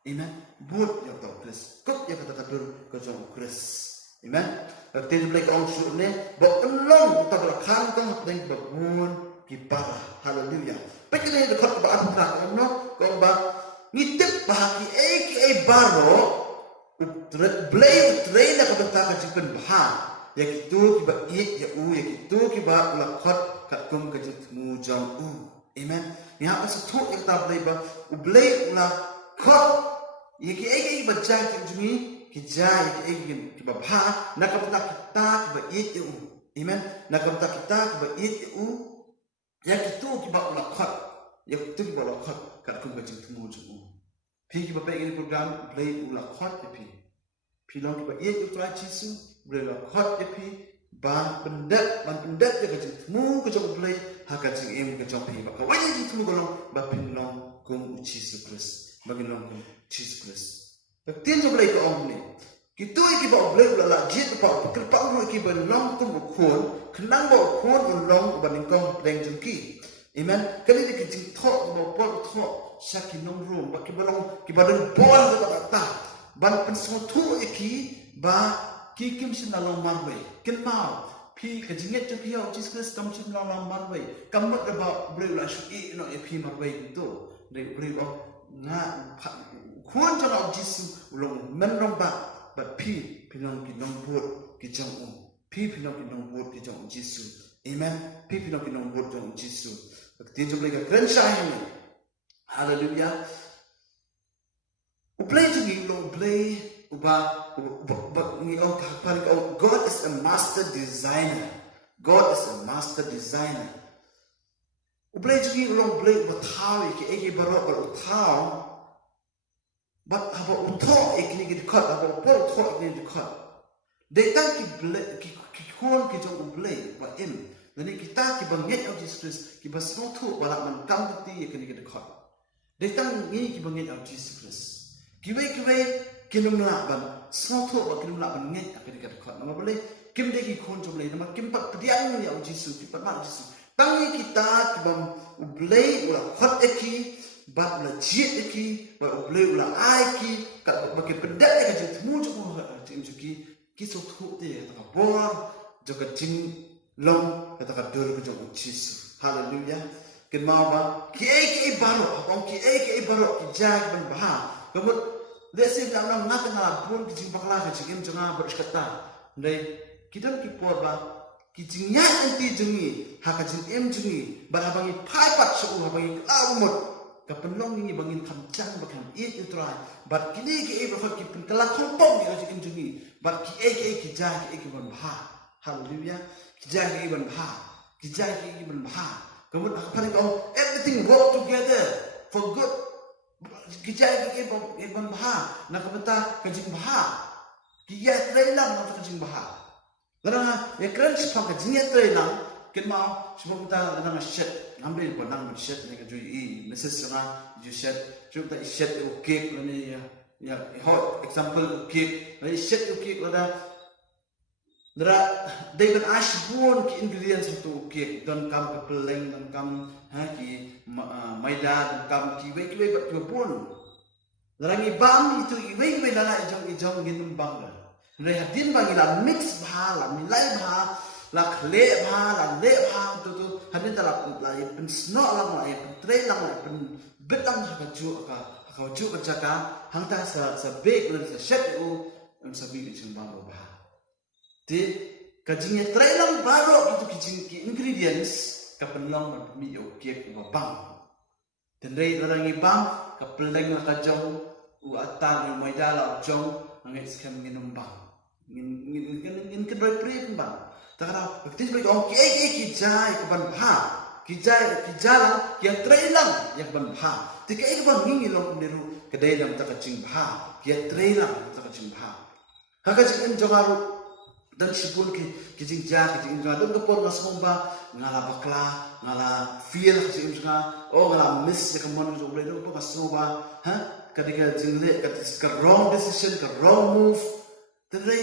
amen. Buat yang tak Kristen, kau yang kata kadur kejauh Kristen, amen. Kerana mereka orang suruh ni, berelong tak berlakan kau dengan berbuat kibara, haleluya. Pergi ni dekat kepada Tuhan, kau bah ngitip bahagi baro, belai train nak bertahan jepun bahan. Yang itu kiba yang itu kiba ulakot kat kum kejut mujam amen. Yang apa setuk yang tak boleh bah, boleh ulah kau. Yang kita baca jumi, kita yang kita bah, nak kita kita itu, amen. Nak kita itu, yang itu kita ulah kau, yang itu kita ulah kau. Kat kau baca temu jemu. Pi kita baca ini program boleh ulah kau tapi, pi long kita itu tuan Yesus boleh ulah kau tapi. Ban pendat yang kecil temu kecil boleh hak kecil em kecil pi baka wajib ditemu golong bapin long kum Yesus Kristus bagi long kum Yesus Kristus betin jo boleh ko om ni kitu iki ba boleh la jit pa pikir pa ru iki ban long kum khon kenang ba khon long ban kong deng jengki amen kali ni kecil thok ba pot thok saki nong rum baki balong ki badan bol ba ta ban pensong tu iki ba Kim sin dalam marway, ken mau, pi kejinget tu piau Yesus Kristus kam sin dalam marway, kamu dapat boleh ulah syui no pi marway itu, dari boleh nga kuan jangan Yesus ulung menromba, but pi pinong buat kijang pi pinong buat kijang Yesus, amen, pi pinong buat kijang Yesus, tinjau mereka keren ini, haleluya, ublay juga ulung ublay. God is a master designer. God is a master designer. Ublay juga orang ublay bertahu iki baru bertahu, but apa utok iki dekat, apa utok iki dekat. Datang ki kuan ki jauh ublay baim. Jadi kita ki bangit Yesus Kristus, ki basnotu balak mangkam ti iki dekat. Datang ni ki bangit Yesus Kristus. Kiwe kinum laban soto ba kinum laban ngai akan dekat nama boleh kim deki kon jo boleh nama kim pat pediang ni Yesus ki pat mak Yesus tangi kita kibam boleh ulah hot eki bat ulah jiet eki ba boleh ulah ai ki kat bagi pendak ya je temu jo ko tim ki soto te ta bor jo ka jing long kata ka dor ko jo Yesus haleluya kin mau ba ki baru ong ki baru ki jag ban bah kemudian Desi nak nak nak pun kijing paklah kijing jangan berskata. Dari kita kipor bah kijingnya anti jengi, hak kijing jengi. Barabangi paipat seu bangi laumut. Kapenong ini bangin kamcang bakam it utrai. Bar kini ke berfak kipin kelak kompong kijing jengi. Bar ki kijah ki ban bah. Haleluya. Kijah ki ban bah. Kijah ki ban bah. Kemudian apa ni kau everything work together for good. Kijai ibang baha nakabenta kajing baha kiyat lang na kajing baha karena ya keren sepak kajingnya lang kin mau sebab kita shed ambil ko nang shed ni kajui i message nga ju shed ju ta shed okay ni ya hot example ukik dari set ukik lada David Ashburn ki ingredients untuk ukik don kam ke peleng don kam ki maida don kam ki we bat ki bun Darangi bam itu iwe dala ijong ginum bang re hadin bang ila mix bha la milai bha la khle bha la le bha tu hadin dala la pen sno la pen tre la pen betam ka ju ka jaka hangta sa bake le sa shet u sa bi jing bang ba ti ka jing tre lang baro itu ki ingredients ka penlong mi yo kek ba bang tenrei darangi bang ka peleng ka jong u atan u maida la jong ngai skam nginum bang ngin kedoi pri bang takara bakti bagi ong ki jai ka ban bha ki jala ki trailang yak ban bha ti ka ban ngi long niru kedai lam ta ching bha ki trailang ta ching bha ha ka jing jogaru dan sipul ki jing ja ki jing ja don ka por mas momba ngala bakla ngala feel ki jing ja o ngala miss ka mon jo ble do pa soba ha kadika jingle ka wrong decision ka wrong move tadai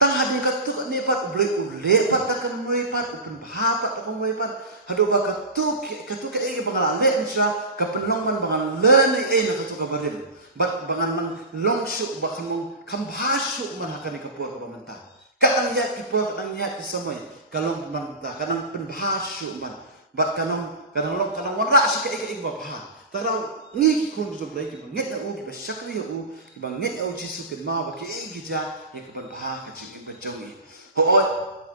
tang hadi ka tu ni pat ble ule pat ta kan moi pat pun bha pat ta moi pat hado ba ka tu ka e bangala le insha ka penong man bangal learn e na ka tu ka barim bat bangan man long shoot ba kamu kam bha shoot man hakani ka por ka manta kadang ya ki por kadang ya ki samai kalong man ta kadang pen bha shoot man bat kadang long kadang wara shi ka e ba bha tarau ni kun jo blai ki nget na u ki ba shakri u ki ba nget au jisu ke ma ba ki ki ja ye ki ban bha ka chi ki ba jongi ho o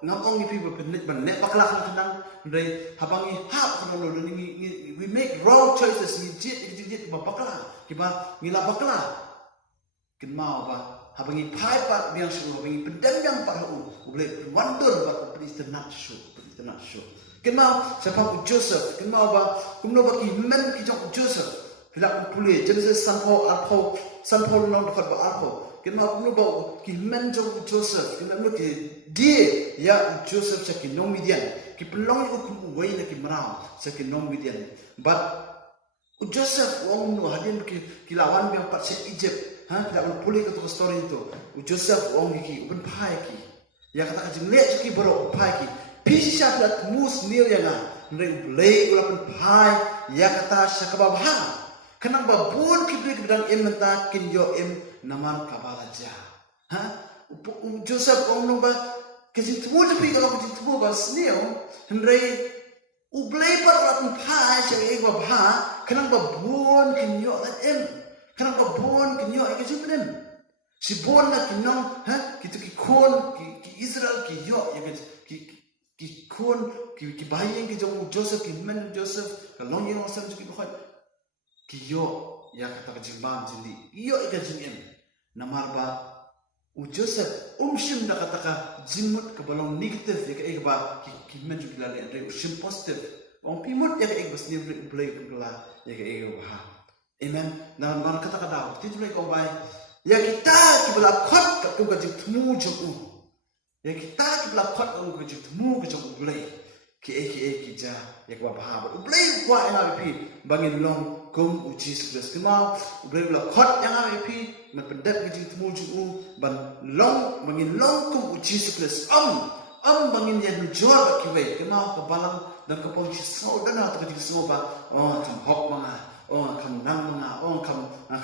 ngam ong ni pi ba pen ban net ba kala kan nang dai habangi ha ko no ni we make wrong choices ni jit ba bakla ki ba ni la bakla kin ma ba habangi phai pat biang shu habangi pendam yang pa u blai wonder ba ko please the not show Kenal siapa Joseph, kenal ba, kumno ba ki men ki jok Joseph, hilak pulih Genesis sanpo nong dekat ba arpo, kenal kumno ba ki men jok Joseph, kenal lo ki dia ya Joseph sakin nong Midian, ki pelong ko kumway na ki marau sakin nong Midian, but Joseph wong no hadin ki lawan yang pat set Egypt, ha hilak pulih ko story itu, Joseph wong ki ben pai ki, ya kata kajing lihat ki baru pai ki. Pisah lat mus nil yang nreng blei ulapan pai ya kata sakababha kanang babun kibri kibdang menta kin yo naman kabalaja ha Joseph ong ba kajin tumu tapi kalau kajin tumu ba snil nrei ublei par ulapan pai sia babha kanang babun kin yo kanang babun kin yo kajin si bon na kinong ha kitu ki kon ki Israel ki yo ya ki kon ki bayang ki jong Joseph ki men Joseph ka long yong sam ki bkhot ki yo ya kata ka jimbam jindi yo ka jingem namar ba u Joseph shim da kata ka jimut ka balong negative ya ka ba ki men ju kilale andre shim positive ong pimut ya ka bas ni play kula ya ka ba amen na man kata ka daw ti play ko bay ya kita ki bala khot ka tu ka jing thmu jong ya kita ki bla khot ong ko jit mu ko jong blai ki ja ya kwa ba blai kwa ina pi bangin long kum u Jesus Christ ki ma blai bla khot yang ai pi man pendat ki jit mu ju ban long bangin long kum u Jesus Christ bangin ya nu jor ki we ki ma ko balang dan ko pong so dan ta ki so ba tham hok ma kam nang ma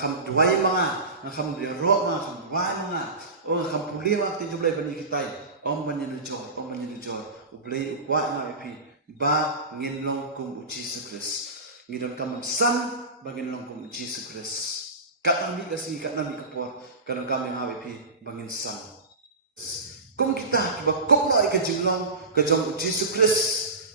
kam duai ma kam ro ma kam wai ma kam puli ma ti jublai bani kitai banyak jor ublei wa na pi ba ngin long kum Jesus Christ ngidon kam san bagin long kum Jesus Christ kat nami kasi kat nami kapor kadang kami ngawe pi bangin san kum kita ba kum no ka jinglong ka jong Jesus Christ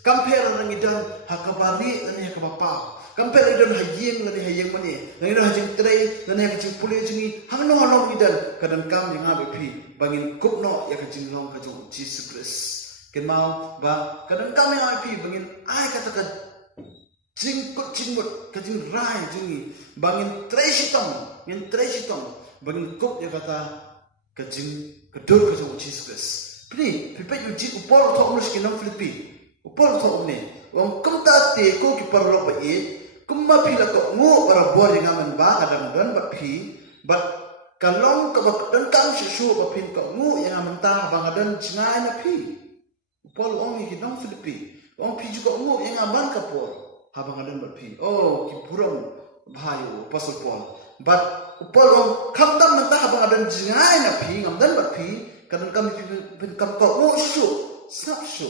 compare nang idan hakabari ani hakabapa compare idan hayeng lani hayeng mani nang idan hajing trei nang hajing puli jingi hang no long idan kadang kami ngawe pi bangin kupno ya ka jinglong ka jong Jesus Christ ken mau ba kadang kami api bangin ai kata ka jingmut ka jing rai jingi bangin treshitong bangin kup ya kata ka jing kedur ka jong Jesus Christ pri pipet yu jing upor thok mus kinam flipi upor thok ne wong kumta te ko ki parlo ba e kumma pi la ko ngo para bor yang aman ba kadang dan ba pi but kalong ka dan shu ba pin ka ngu yang amanta bangadan jingai na pi pol ong ki dong Filipi ong pi juga ngu yang aman ka pol habangadan ba pi oh ki burong bahayo pasal pol but pol ong kamdam manta habangadan jingai na pi ngamdan ba pi kadang kami pin kam ka ngu shu snap shu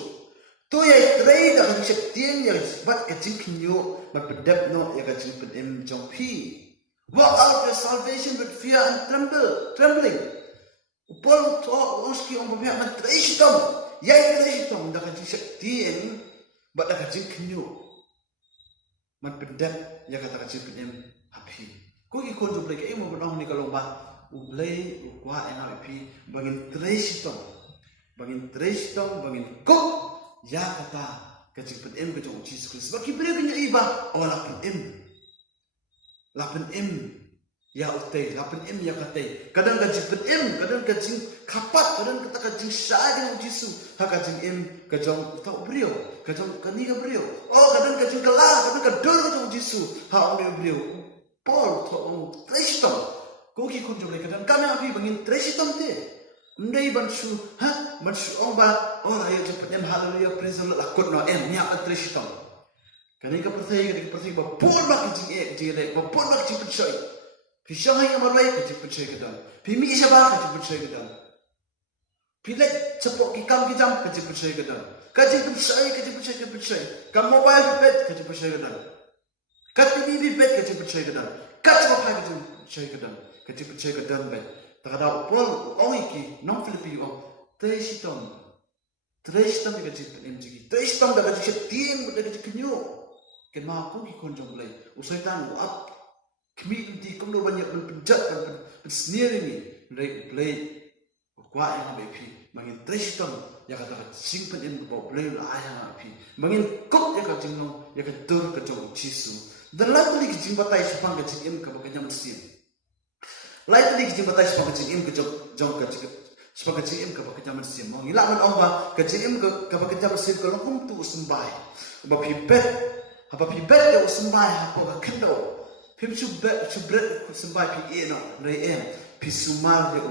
to ye trade da shek tien ya bat ka jing kinyo ma pedap no ya ka jing pen em jong pi. Walk out your salvation with fear and trembling. Upol to oski on pabia man treistom. Yai treistom da ka jing tien bat da ka jing kinyo. Man pedap ya ka ta ka jing pen em happy. Ko ki kon jo blek e mo bonong ni kalong ba. Ublay ukwa en happy bangin treistom. Bangin kok ya kata ka jing pen em ka jong Jesus Christ. Ba ki bre ka nya iba awala pen em. 8M ya utai 8M ya katai kadang ka jing 8M kadang ka jing kapat kadang ka ka jing sya dengan Jisu ha ka jing M ka jong tau brio ka jong ka ni ka brio oh kadang ka jing kala kadang ka dor ka jong Jisu ha on brio Paul to trestom ko ki kun jong kadang kami abi bangin trestom te ndai bansu ha bansu ong ba oh ayo jing 8M haleluya praise the Lord lakut no M nya trestom Kani ka percaya ba pun ba kijing jere ba pun ba kijing percaya. Pi Shanghai ka marwai kijing percaya ka dan. Pi mi isa ba kijing percaya ka dan. Pi let sepok ki kam ki jam kijing percaya ka dan. Kijing percaya. Kam mobile bet kijing percaya ka dan. Kat TV bet kijing percaya ka dan. Kat apa kijing percaya ka dan. Kijing percaya ka dan bet. Takada pol ong iki non Filipi ong Trestom ka jing MG. Trestom da ka jing tien da ka jing kenyo. Ken ma ko ki kon jong blai usai tan up community kom do banyak penjat pen sneering ni rei blai kwa yang be pi mangin trestom ya kata sing pen in bo blai la ya pi mangin kok ya ka jing no ya ka dur ka jong Jisu dan latli ki jing batai supang ka jing im ka ba nyam sim latli ki jing batai supang ka jing im ka jong ka jing supang ka jing im ka ba nyam sim mo ila man ong ba ka jing im ka ba nyam sim ka long tu sembai ba pi bet apa pi bet ya sembai apa ka kendo pi chu bet sembai pi no rei em pi sumar ya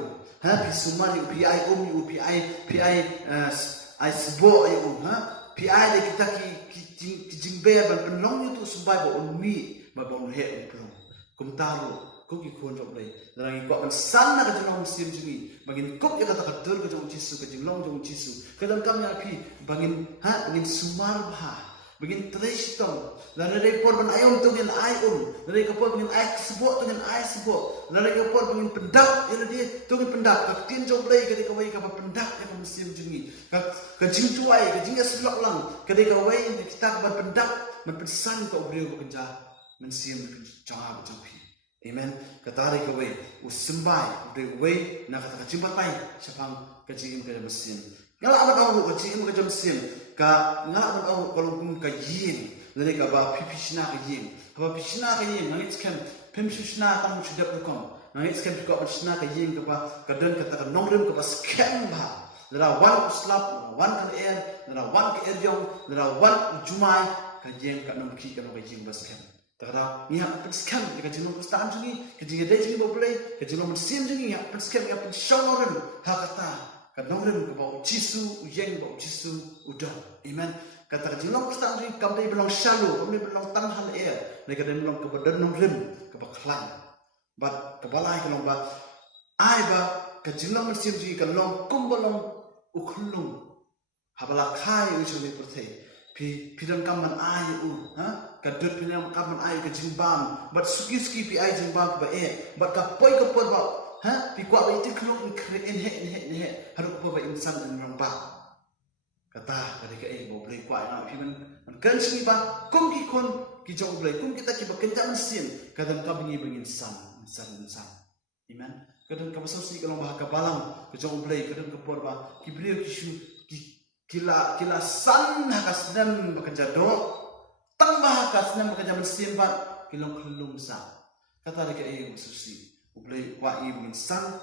ha pi sumar ya pi ai yu pi ai sbo ya ha pi ai le kita ki jingbe ban penong itu sembai ba on mi ba bon he on kum taru ko ki kon jok lei larang ko kan san na ka jong sim jimi bangin kok ya kata ka dur ka jong Jisu ka jinglong jong Jisu kadang kam ya pi bangin bangin sumar ba Begin trestom, lalu por ben ayam tu dengan ayam, lalu kapor dengan ay sebut tu dengan ay sebut, lalu kapor dengan pendap, lalu dia tu dengan pendap, katin joblay ketika kawai kapor pendap yang mesti menjungi, kajing tuai, kajing sebelah lang, ketika kawai kita kapor pendap, menpesan kau beliau bekerja, mesti menjangah berjumpa. Amen. Kata hari kawai, usembai, beliau kawai nak kata kajing batai, siapa kajing kerja mesin. Ngalak amat awak kajing kerja mesin. Ka ngalak man au kolong ka yin lele ka ba pipishna ka yin ba pishna ka yin ngit skem pimshna tam chudap kom ngit skem ka pishna ka yin ka ba ka don ka ta nongrim ka ba skem ba lera wan slap wan kan air lera wan ka eryong lera wan jumai ka yin ka nom ki ka no ka yin ba skem ta ra ni ha pa skem ka jino ko stan jini ka jini de jini bo play ka jino man sim jini ya pa skem ya pa shongoren ha kata Kadang-kadang kau Jisu, yang kau Jisu udah, amen. Kata kajilong kita ni kami belong shallow, kami belong tangan air, mereka belong kepada nongrim, kebakalan. But kebalai kalau ba, ai ba kajilong mesti jadi kalau kumbalong ukulung, habala kai usul ni pertai, pi dan kaman ai kadut pinam kaman ai kajimbang, but suki pi ai jimbang ba but kapoi ba. Pikwa ba itu kelong in he harus apa ba insan dan orang ba kata ketika bo boleh kwa na pi man kan sini ba kum ki kon ki jong boleh kum kita ki ba kenta mesin kadang ka bengi insan iman kadang ka basasi kalau ba ka balang ki jong boleh kadang ka por ba ki beliau ki shu kila san hakasnam ba kajado tambah hakasnam ba kajaman mesin ba kilong sa kata ketika basasi Ublay wa ibn san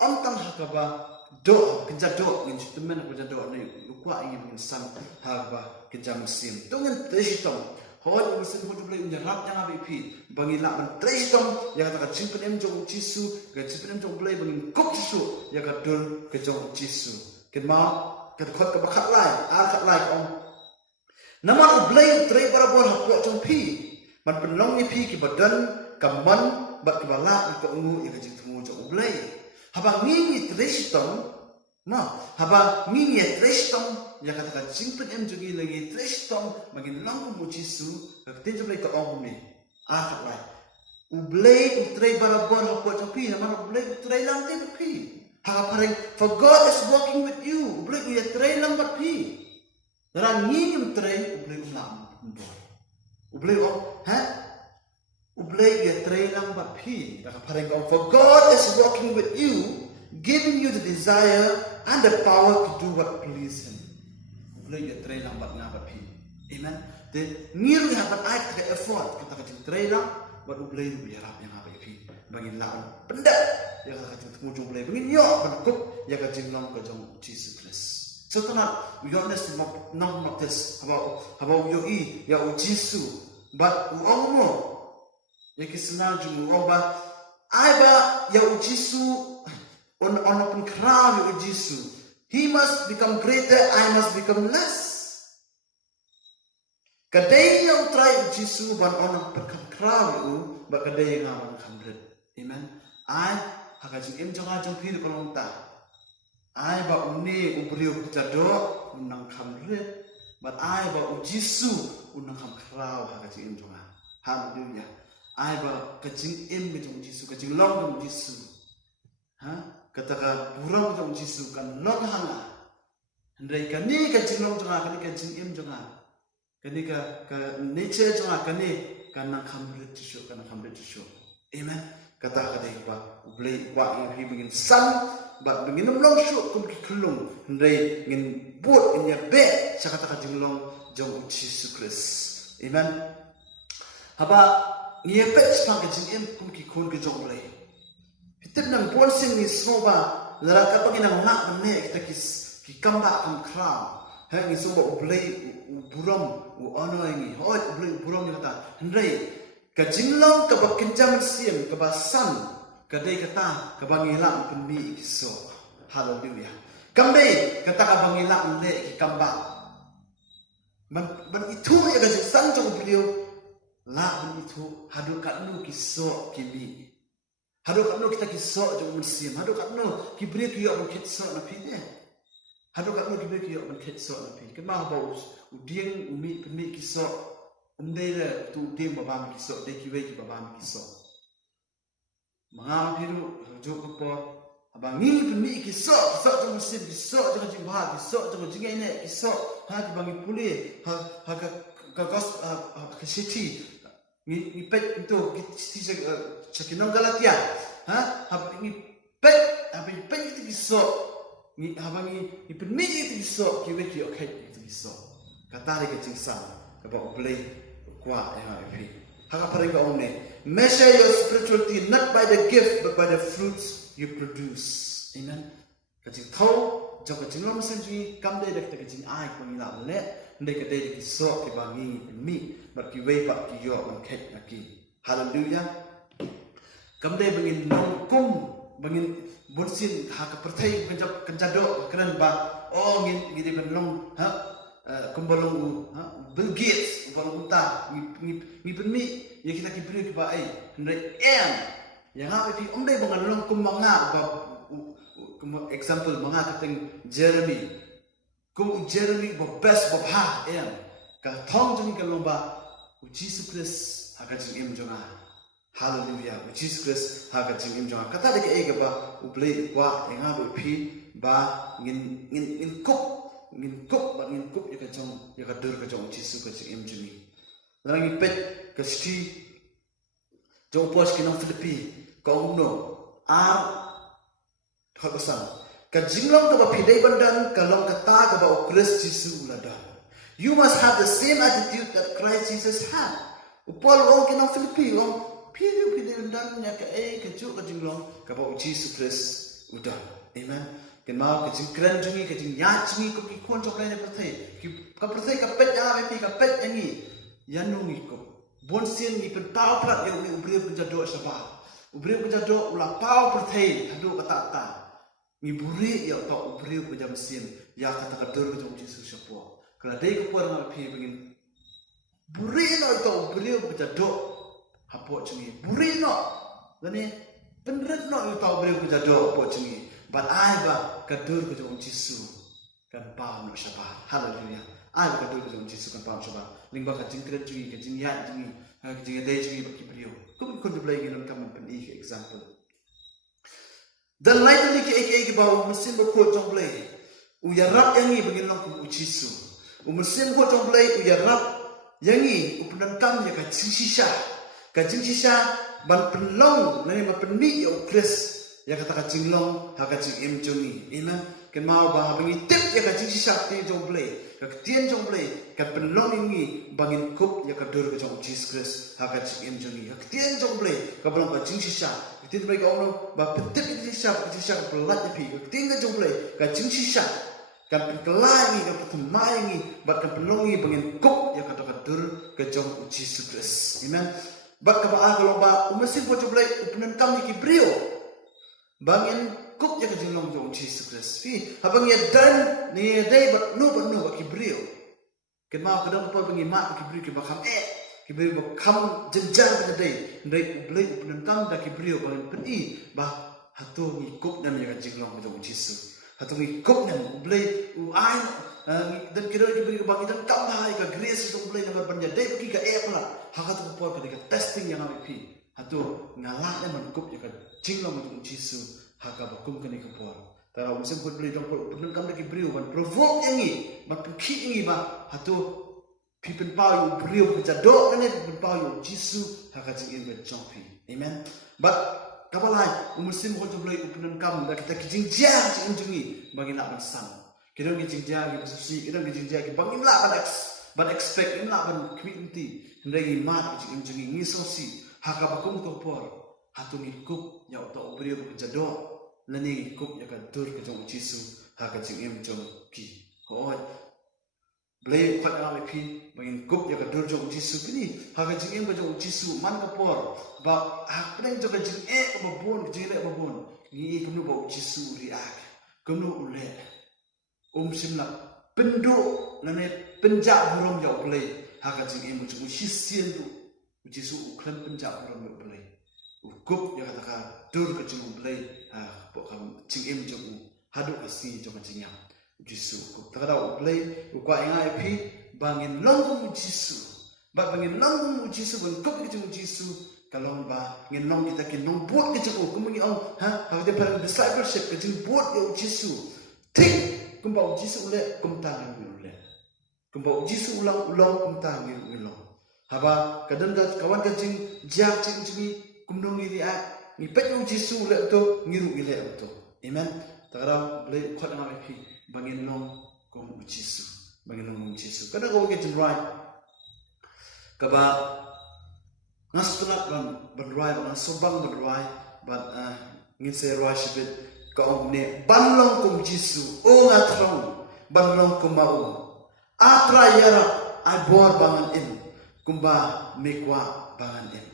antang hakaba do kenja do ngin temen kenja do ni kwa ibn san haba kenja musim tungen teshitong hoi urusan ho boleh menyerap yang abi pi bangi la man treitom yang kata jimpen em jong jisu ga jimpen em jong boleh bangi kop jisu yang ka dul ke jong jisu ken mau ka khot ka bakhat lai khat lai om naman ublay trei barabor hapwa jong pi man penlong ni pi ki badan kaman bat kebala ko ngu yang jing temu jong ublay habang ngi treitom ma haba ngi treitom yang kata jimpen em jogi lagi treitom bagi lang mo jisu ka tin jong ko om ni khat lai ublay trei barabor hapwa jong pi naman ublay trei lang te pi ha pareng for God is walking with you ublay ni trei lang bat pi Darang ngiyum trei ublay umlam boy. Ublay ublay ya trei lang bat pi. Daka pareng ko for God is walking with you, giving you the desire and the power to do what please Him. Ublay ya trei lang bat nga bat pi. Amen. Then ngiyum ya bat ay ka effort kita ka trei lang bat ublay biarap yang apa pi. Bagi lawan pendak ya ka tengujung ublay bagi yo bat kup ya ka jinglang ka jong Jesus Christ. So tonight we honest not this about yo ya o Jisu but uomo ya kisna jumu oba aiba ya o Jisu on open crown yo Jisu he must become greater I must become less kadai yang try Jisu ban on open crown yo ba kadai ngawan kamret amen I hakajing em jonga jong pi kolong ta I ba unni ubriu jado unang kamret but I ba ujisu unang kam krau ha kajing im jonga hallelujah I ba kajing im kajing ujisu kajing long ujisu ha kataka burang jong ujisu kan long hanga ndai kani kajing long jonga kani kajing im jonga kani ka nature jonga kani kanang kamret jisu kanang kamret jisu amen kata kadai ba ublei wa yang begin san but begin long shoot kum ki kulung ndai ngin bot in your bed sakata ka jinglong jong Jesus Christ amen haba ngie pet spang ka jing em kum ki kun ke jong ublei hitip nang bon sing ni soba lara ka pagin ang mak ne kita ki kamba kam crown ha ngi soba ublei buram u ono ngi hoi ublei buram ni kata ndai ka jinglong ka bakinjam siam ka basan kadai kata ka bangilang penbi kiso hallelujah kambe kata ka bangilang le ki kamba ban itu ya ka san jong beliau la ban itu hadu ka nu kiso kibi hadu ka nu kita kiso jong siam hadu ka nu ki bri ki yo kiso na pide hadu ka nu ki bri ki yo kiso na pide ke ma ba udieng umi penbi kiso umdele tu dem babam kiso de kiwe ki babam kiso mga piru jo ko abangi pemi kiso jong sim kiso jong jingwa kiso jong jingene kiso ha ki bangi puli ha ka kos ka city ni pet itu city chakinong galatia ha ni pet itu kiso ni abangi ni pemi itu kiso kiwe ki okay itu kiso kata ke jingsa ka ba play kwa ya ipi haka pareng ka omne measure your spirituality not by the gift but by the fruits you produce amen kajing thau jong kajing lom senji kam de dak kajing ai ko ni la le ndai ka de ki so ki bangi mi but ki we ba ki yo on khet na ki hallelujah kam de bangin nong kum bangin bursin haka perthai kanjado kran ba oh ngin de ban long ha kumbalong Bill Gates kumbalong ta ni penmi ya kita ki beri ki ba ai ndai em yang apa ti omdai bangan long kum manga ba example manga kateng Jeremy ba best ba ha em ka thong jing ka lomba Jesus Christ ha ka jing em jonga hallelujah Jesus Christ ha ka jing em jonga kata de ke ba ublei wa yang apa pi ba ngin kop ya ka jong ya ka dur ka jong Jesus ka jing em jini Nang ipet ke sti jong pos ki nang Filipi ka umno Habasan ka jinglong ka ba pidai bandan ka long ka ta ka ba Christ Jesus ulada. You must have the same attitude that Christ Jesus had. Upol wong ki nang Filipi wong pidai bandan nya ka ka ju ka jinglong ka ba Jesus Christ uda. Amen. Ken mau ka jingkran jungi ka jing ya jungi ko ki kon chok lai na prathai ki ka prathai ka pet ya be ka pet yangi yanungi ko bon sien ni pen pau plat yang ni ubri penjado sabah ubri penjado ulah pau perthei hadu kata ta ni buri ya ta ubri penjam sien ya kata kadur ke jong Yesus siapa kalau dei ko por ngal phi begin buri no ta ubri penjado hapo chingi buri no lani penret no ta ubri penjado hapo chingi but ai ba kadur ke jong Yesus kan pau no sabah haleluya ai ba kadur ke jong Yesus kan pau sabah lingba ka jing kret chingi ka jing ya chingi ka jing dei chingi ba ki brio kum kun de blai ngon kam pen ik example dan lain ni ke bawa mesin berkuat jong blai uyarap yang ni begin long kum ucisu mesin kuat jong blai uyarap yang ni upenan kam ya ka jing shisha ban penlong nani ma penni ya ukres ya kata ka jing long ha ka jing em jongi ina ken mau ba bengi tip ya ka jing shisha ti jong blai ka tien jong blai ka penlong ini bangin kup ya ka dur ka jong Jesus Christ ha ka jing em jongi ka tien jong blai ka belong ka jing shisha tin mereka orang bapetip ini siapa pelat api tinggal jomblai kacing sisa kan pelangi kan petemai ini bahkan penongi bangin kop yang kata katur kejong Jesus Christ, amen. Bak kabaan kalau ba umesin po jomblai upenan kami kibrio bangin kop yang kejong jong Jesus Christ. Fi habang ya dan ni day but no ba kibrio kan mau kadang po bangin mak kibrio kibakam kibrio bakam jenjang pada day blai upenan kam da kibrio bangin peni ba hatu ngikup dan yang jinglong jong Jesus hatu ngikup dan blai ai dan kira kibrio bangin dan kam hai ka grace jong blai na ban day bagi ka pula hakatu por ka testing yang ami pi hatu ngalak dan ngikup ya ka jinglong jong Jesus haka bakum kani ka por tara musim put blai jong por upenan kam da kibrio ban provoke yangi ba ki yangi ba hatu Pipen pau brio kejado kan pipen pau Jisu hakaji in jompi amen but kabalai umusim ko joblai upunan kam da kita kijingjia jingjungi bagi nak bersam kita kijingjia ki susi kita kijingjia ki bangin la ban expect in la ban community ndai mat jingjungi ngisosi hakabakum to por hatungi kup ya to brio kejado lani kup ya ka dur ke jong Jisu hakaji in jompi hoi Blai pat ngai pi bangin kup ya ka dur jong Jisu pini ha ka jing ba jong Jisu man ka por ba ha pren jong ka jing ba bon jing le ba bon ni kum no ba Jisu riak kum no ule sim la pendo na ne penja burom ya blai ha ka jing ba jong sien tu Jisu uklan penja burom ya blai kup ya ka dur ka jing blai ha bo ka jing jong hadu asi jong ka jing Jisu ko takada blai ukwa ingai pi bangin long Jisu ba bangin long Jisu ban kop ke Jisu kalong ba ngin long kita kin long buat ke ko kumengi ong ha de par discipleship ke jing buat yo Jisu tik kum ba Jisu le kum ta ngi le kum ba Jisu ulang kum ta ngi long haba kadang ka kawan ka jing jak jing kum dong ni a ni pet yo Jisu le to ngiru ile to amen takada blai khot ngai pi bangin long kum Jisu bangin long Jisu kada ko get right kaba ngasutlat ban right ban sobang ban right ban ngin se right shibit ka ong ne ban long kum Jisu o ngatrong ban long kum mau atra yara ai bor bangan in kumba mekwa bangan in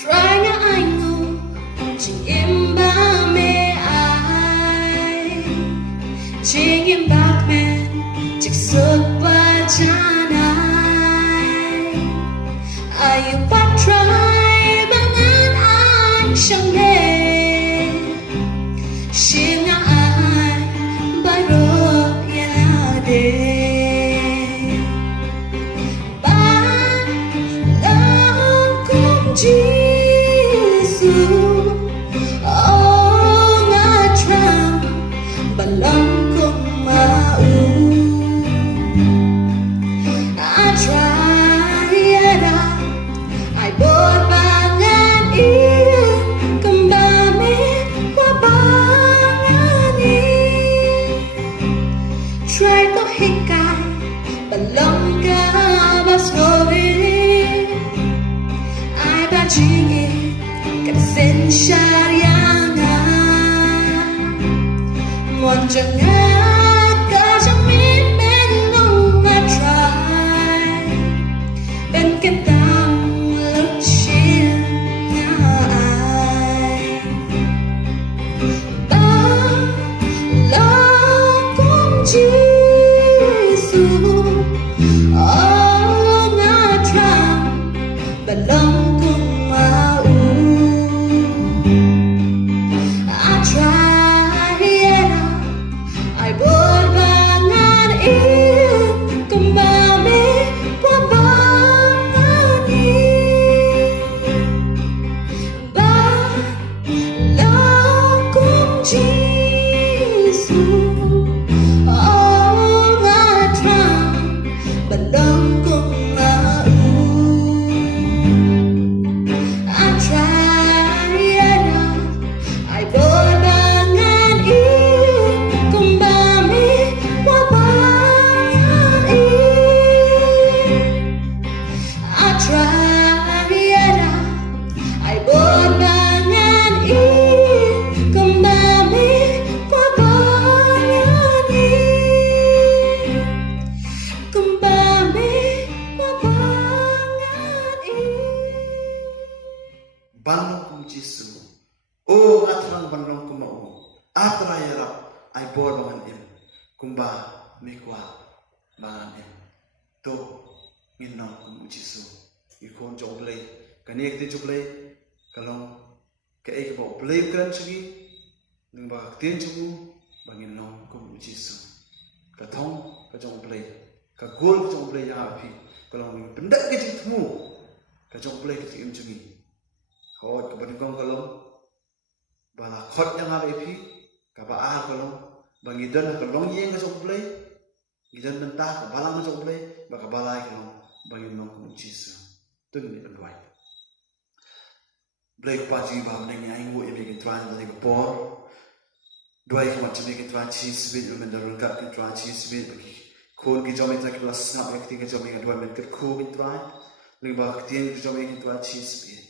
Try nga ai ngu Ching im ba me ai Ching im bak men Chik suk ba chan ai Ayu pa try Bangan ai Shang ne Shing nga ai Baro ya de Ba Long kum Try to hikay, balong ka ba sorry? Ay ba jingin Kasen syariana Mon jangan kajamin menung try Ben ketang luchin ngai Ba la kum Jisu Oh ngatram Belong kung mau I try I berbangan kembali berbangan Balakum Jisu Oh ngatram Belong kung mau I try I berbangan kembali berbangan I try I berbangan kembali berbangan kembali berbangan Banong kum Jisu. Oh atrang banong kum mau. Atra yarap ay bor bangan im. Kumba mikwa bangan im. To nginong kum Jisu. Ikon joblay. Kaniek ti joblay. Kalong kae ba play kan chigi. Nang ba tien chugu bangin nong kum Jisu. Katong ka joblay. Ka gol ka joblay ya api. Kalong pendak ke jitmu. Ka joblay ke im chugi. Hot kebanyakan kalong bala khot yang ada ipi kaba kalong bangidan kalong yang kasok play gidan mentah kabalang kasok play baka balai kalong bangin nong kum Jisu tun ni bandwai blake paji ba mendeng yang wo ibi kitran dari kapor dua ik macam ni kitran cheese bit mendarul kat kitran cheese bit bagi kon ki jom tak kelas snap ek tiga jom yang dua men ket ko kitran lima ketien ki jom yang kitran cheese bit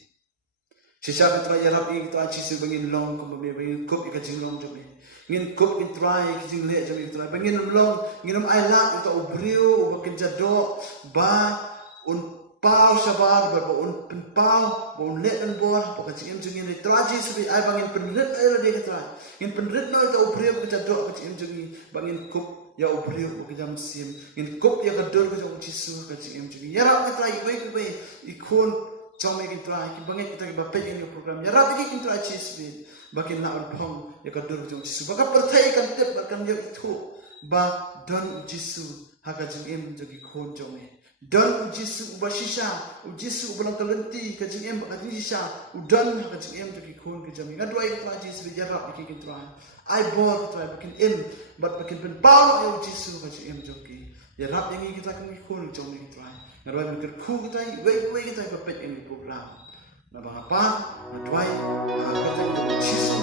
Sisa kita yarap ini kita aci sebangin long kemudian bangin kup ikat jinglong jadi ngin kup kita ikat jingle jadi kita bangin long nginum ailat kita ubrio ubakin jadok ba un pau sabar ba un penpau ba un let dan bor ba kacim jengin kita aci sebi ai bangin penrit ai dia kita ngin penrit no kita ubrio kita jadok kacim jengin bangin kup ya ubrio kita sim ngin kup ya kador kita Jisu kacim jengin yarap kita ibai ikon Jomai kita bangit kita bapak ini program ya rapi kita achieve speed bakin nak berpong ya kadur jom Jisu baka percaya kan tip bakan ya itu ba don Jisu haka jeng jadi kon jomai don Jisu uba shisha Jisu uba kalenti ka jeng baka shisha udan haka jeng jadi kon ke jomai ngadua kita achieve speed ya rapi kita I bought kita bakin but bakin pen power ya Jisu ka jeng joki ya rapi ini kita kan kon jomai kita Ngarwai mikir ku kita, wei kita berpet ini program. Nabang apa? Ngadwai, kita Jisu.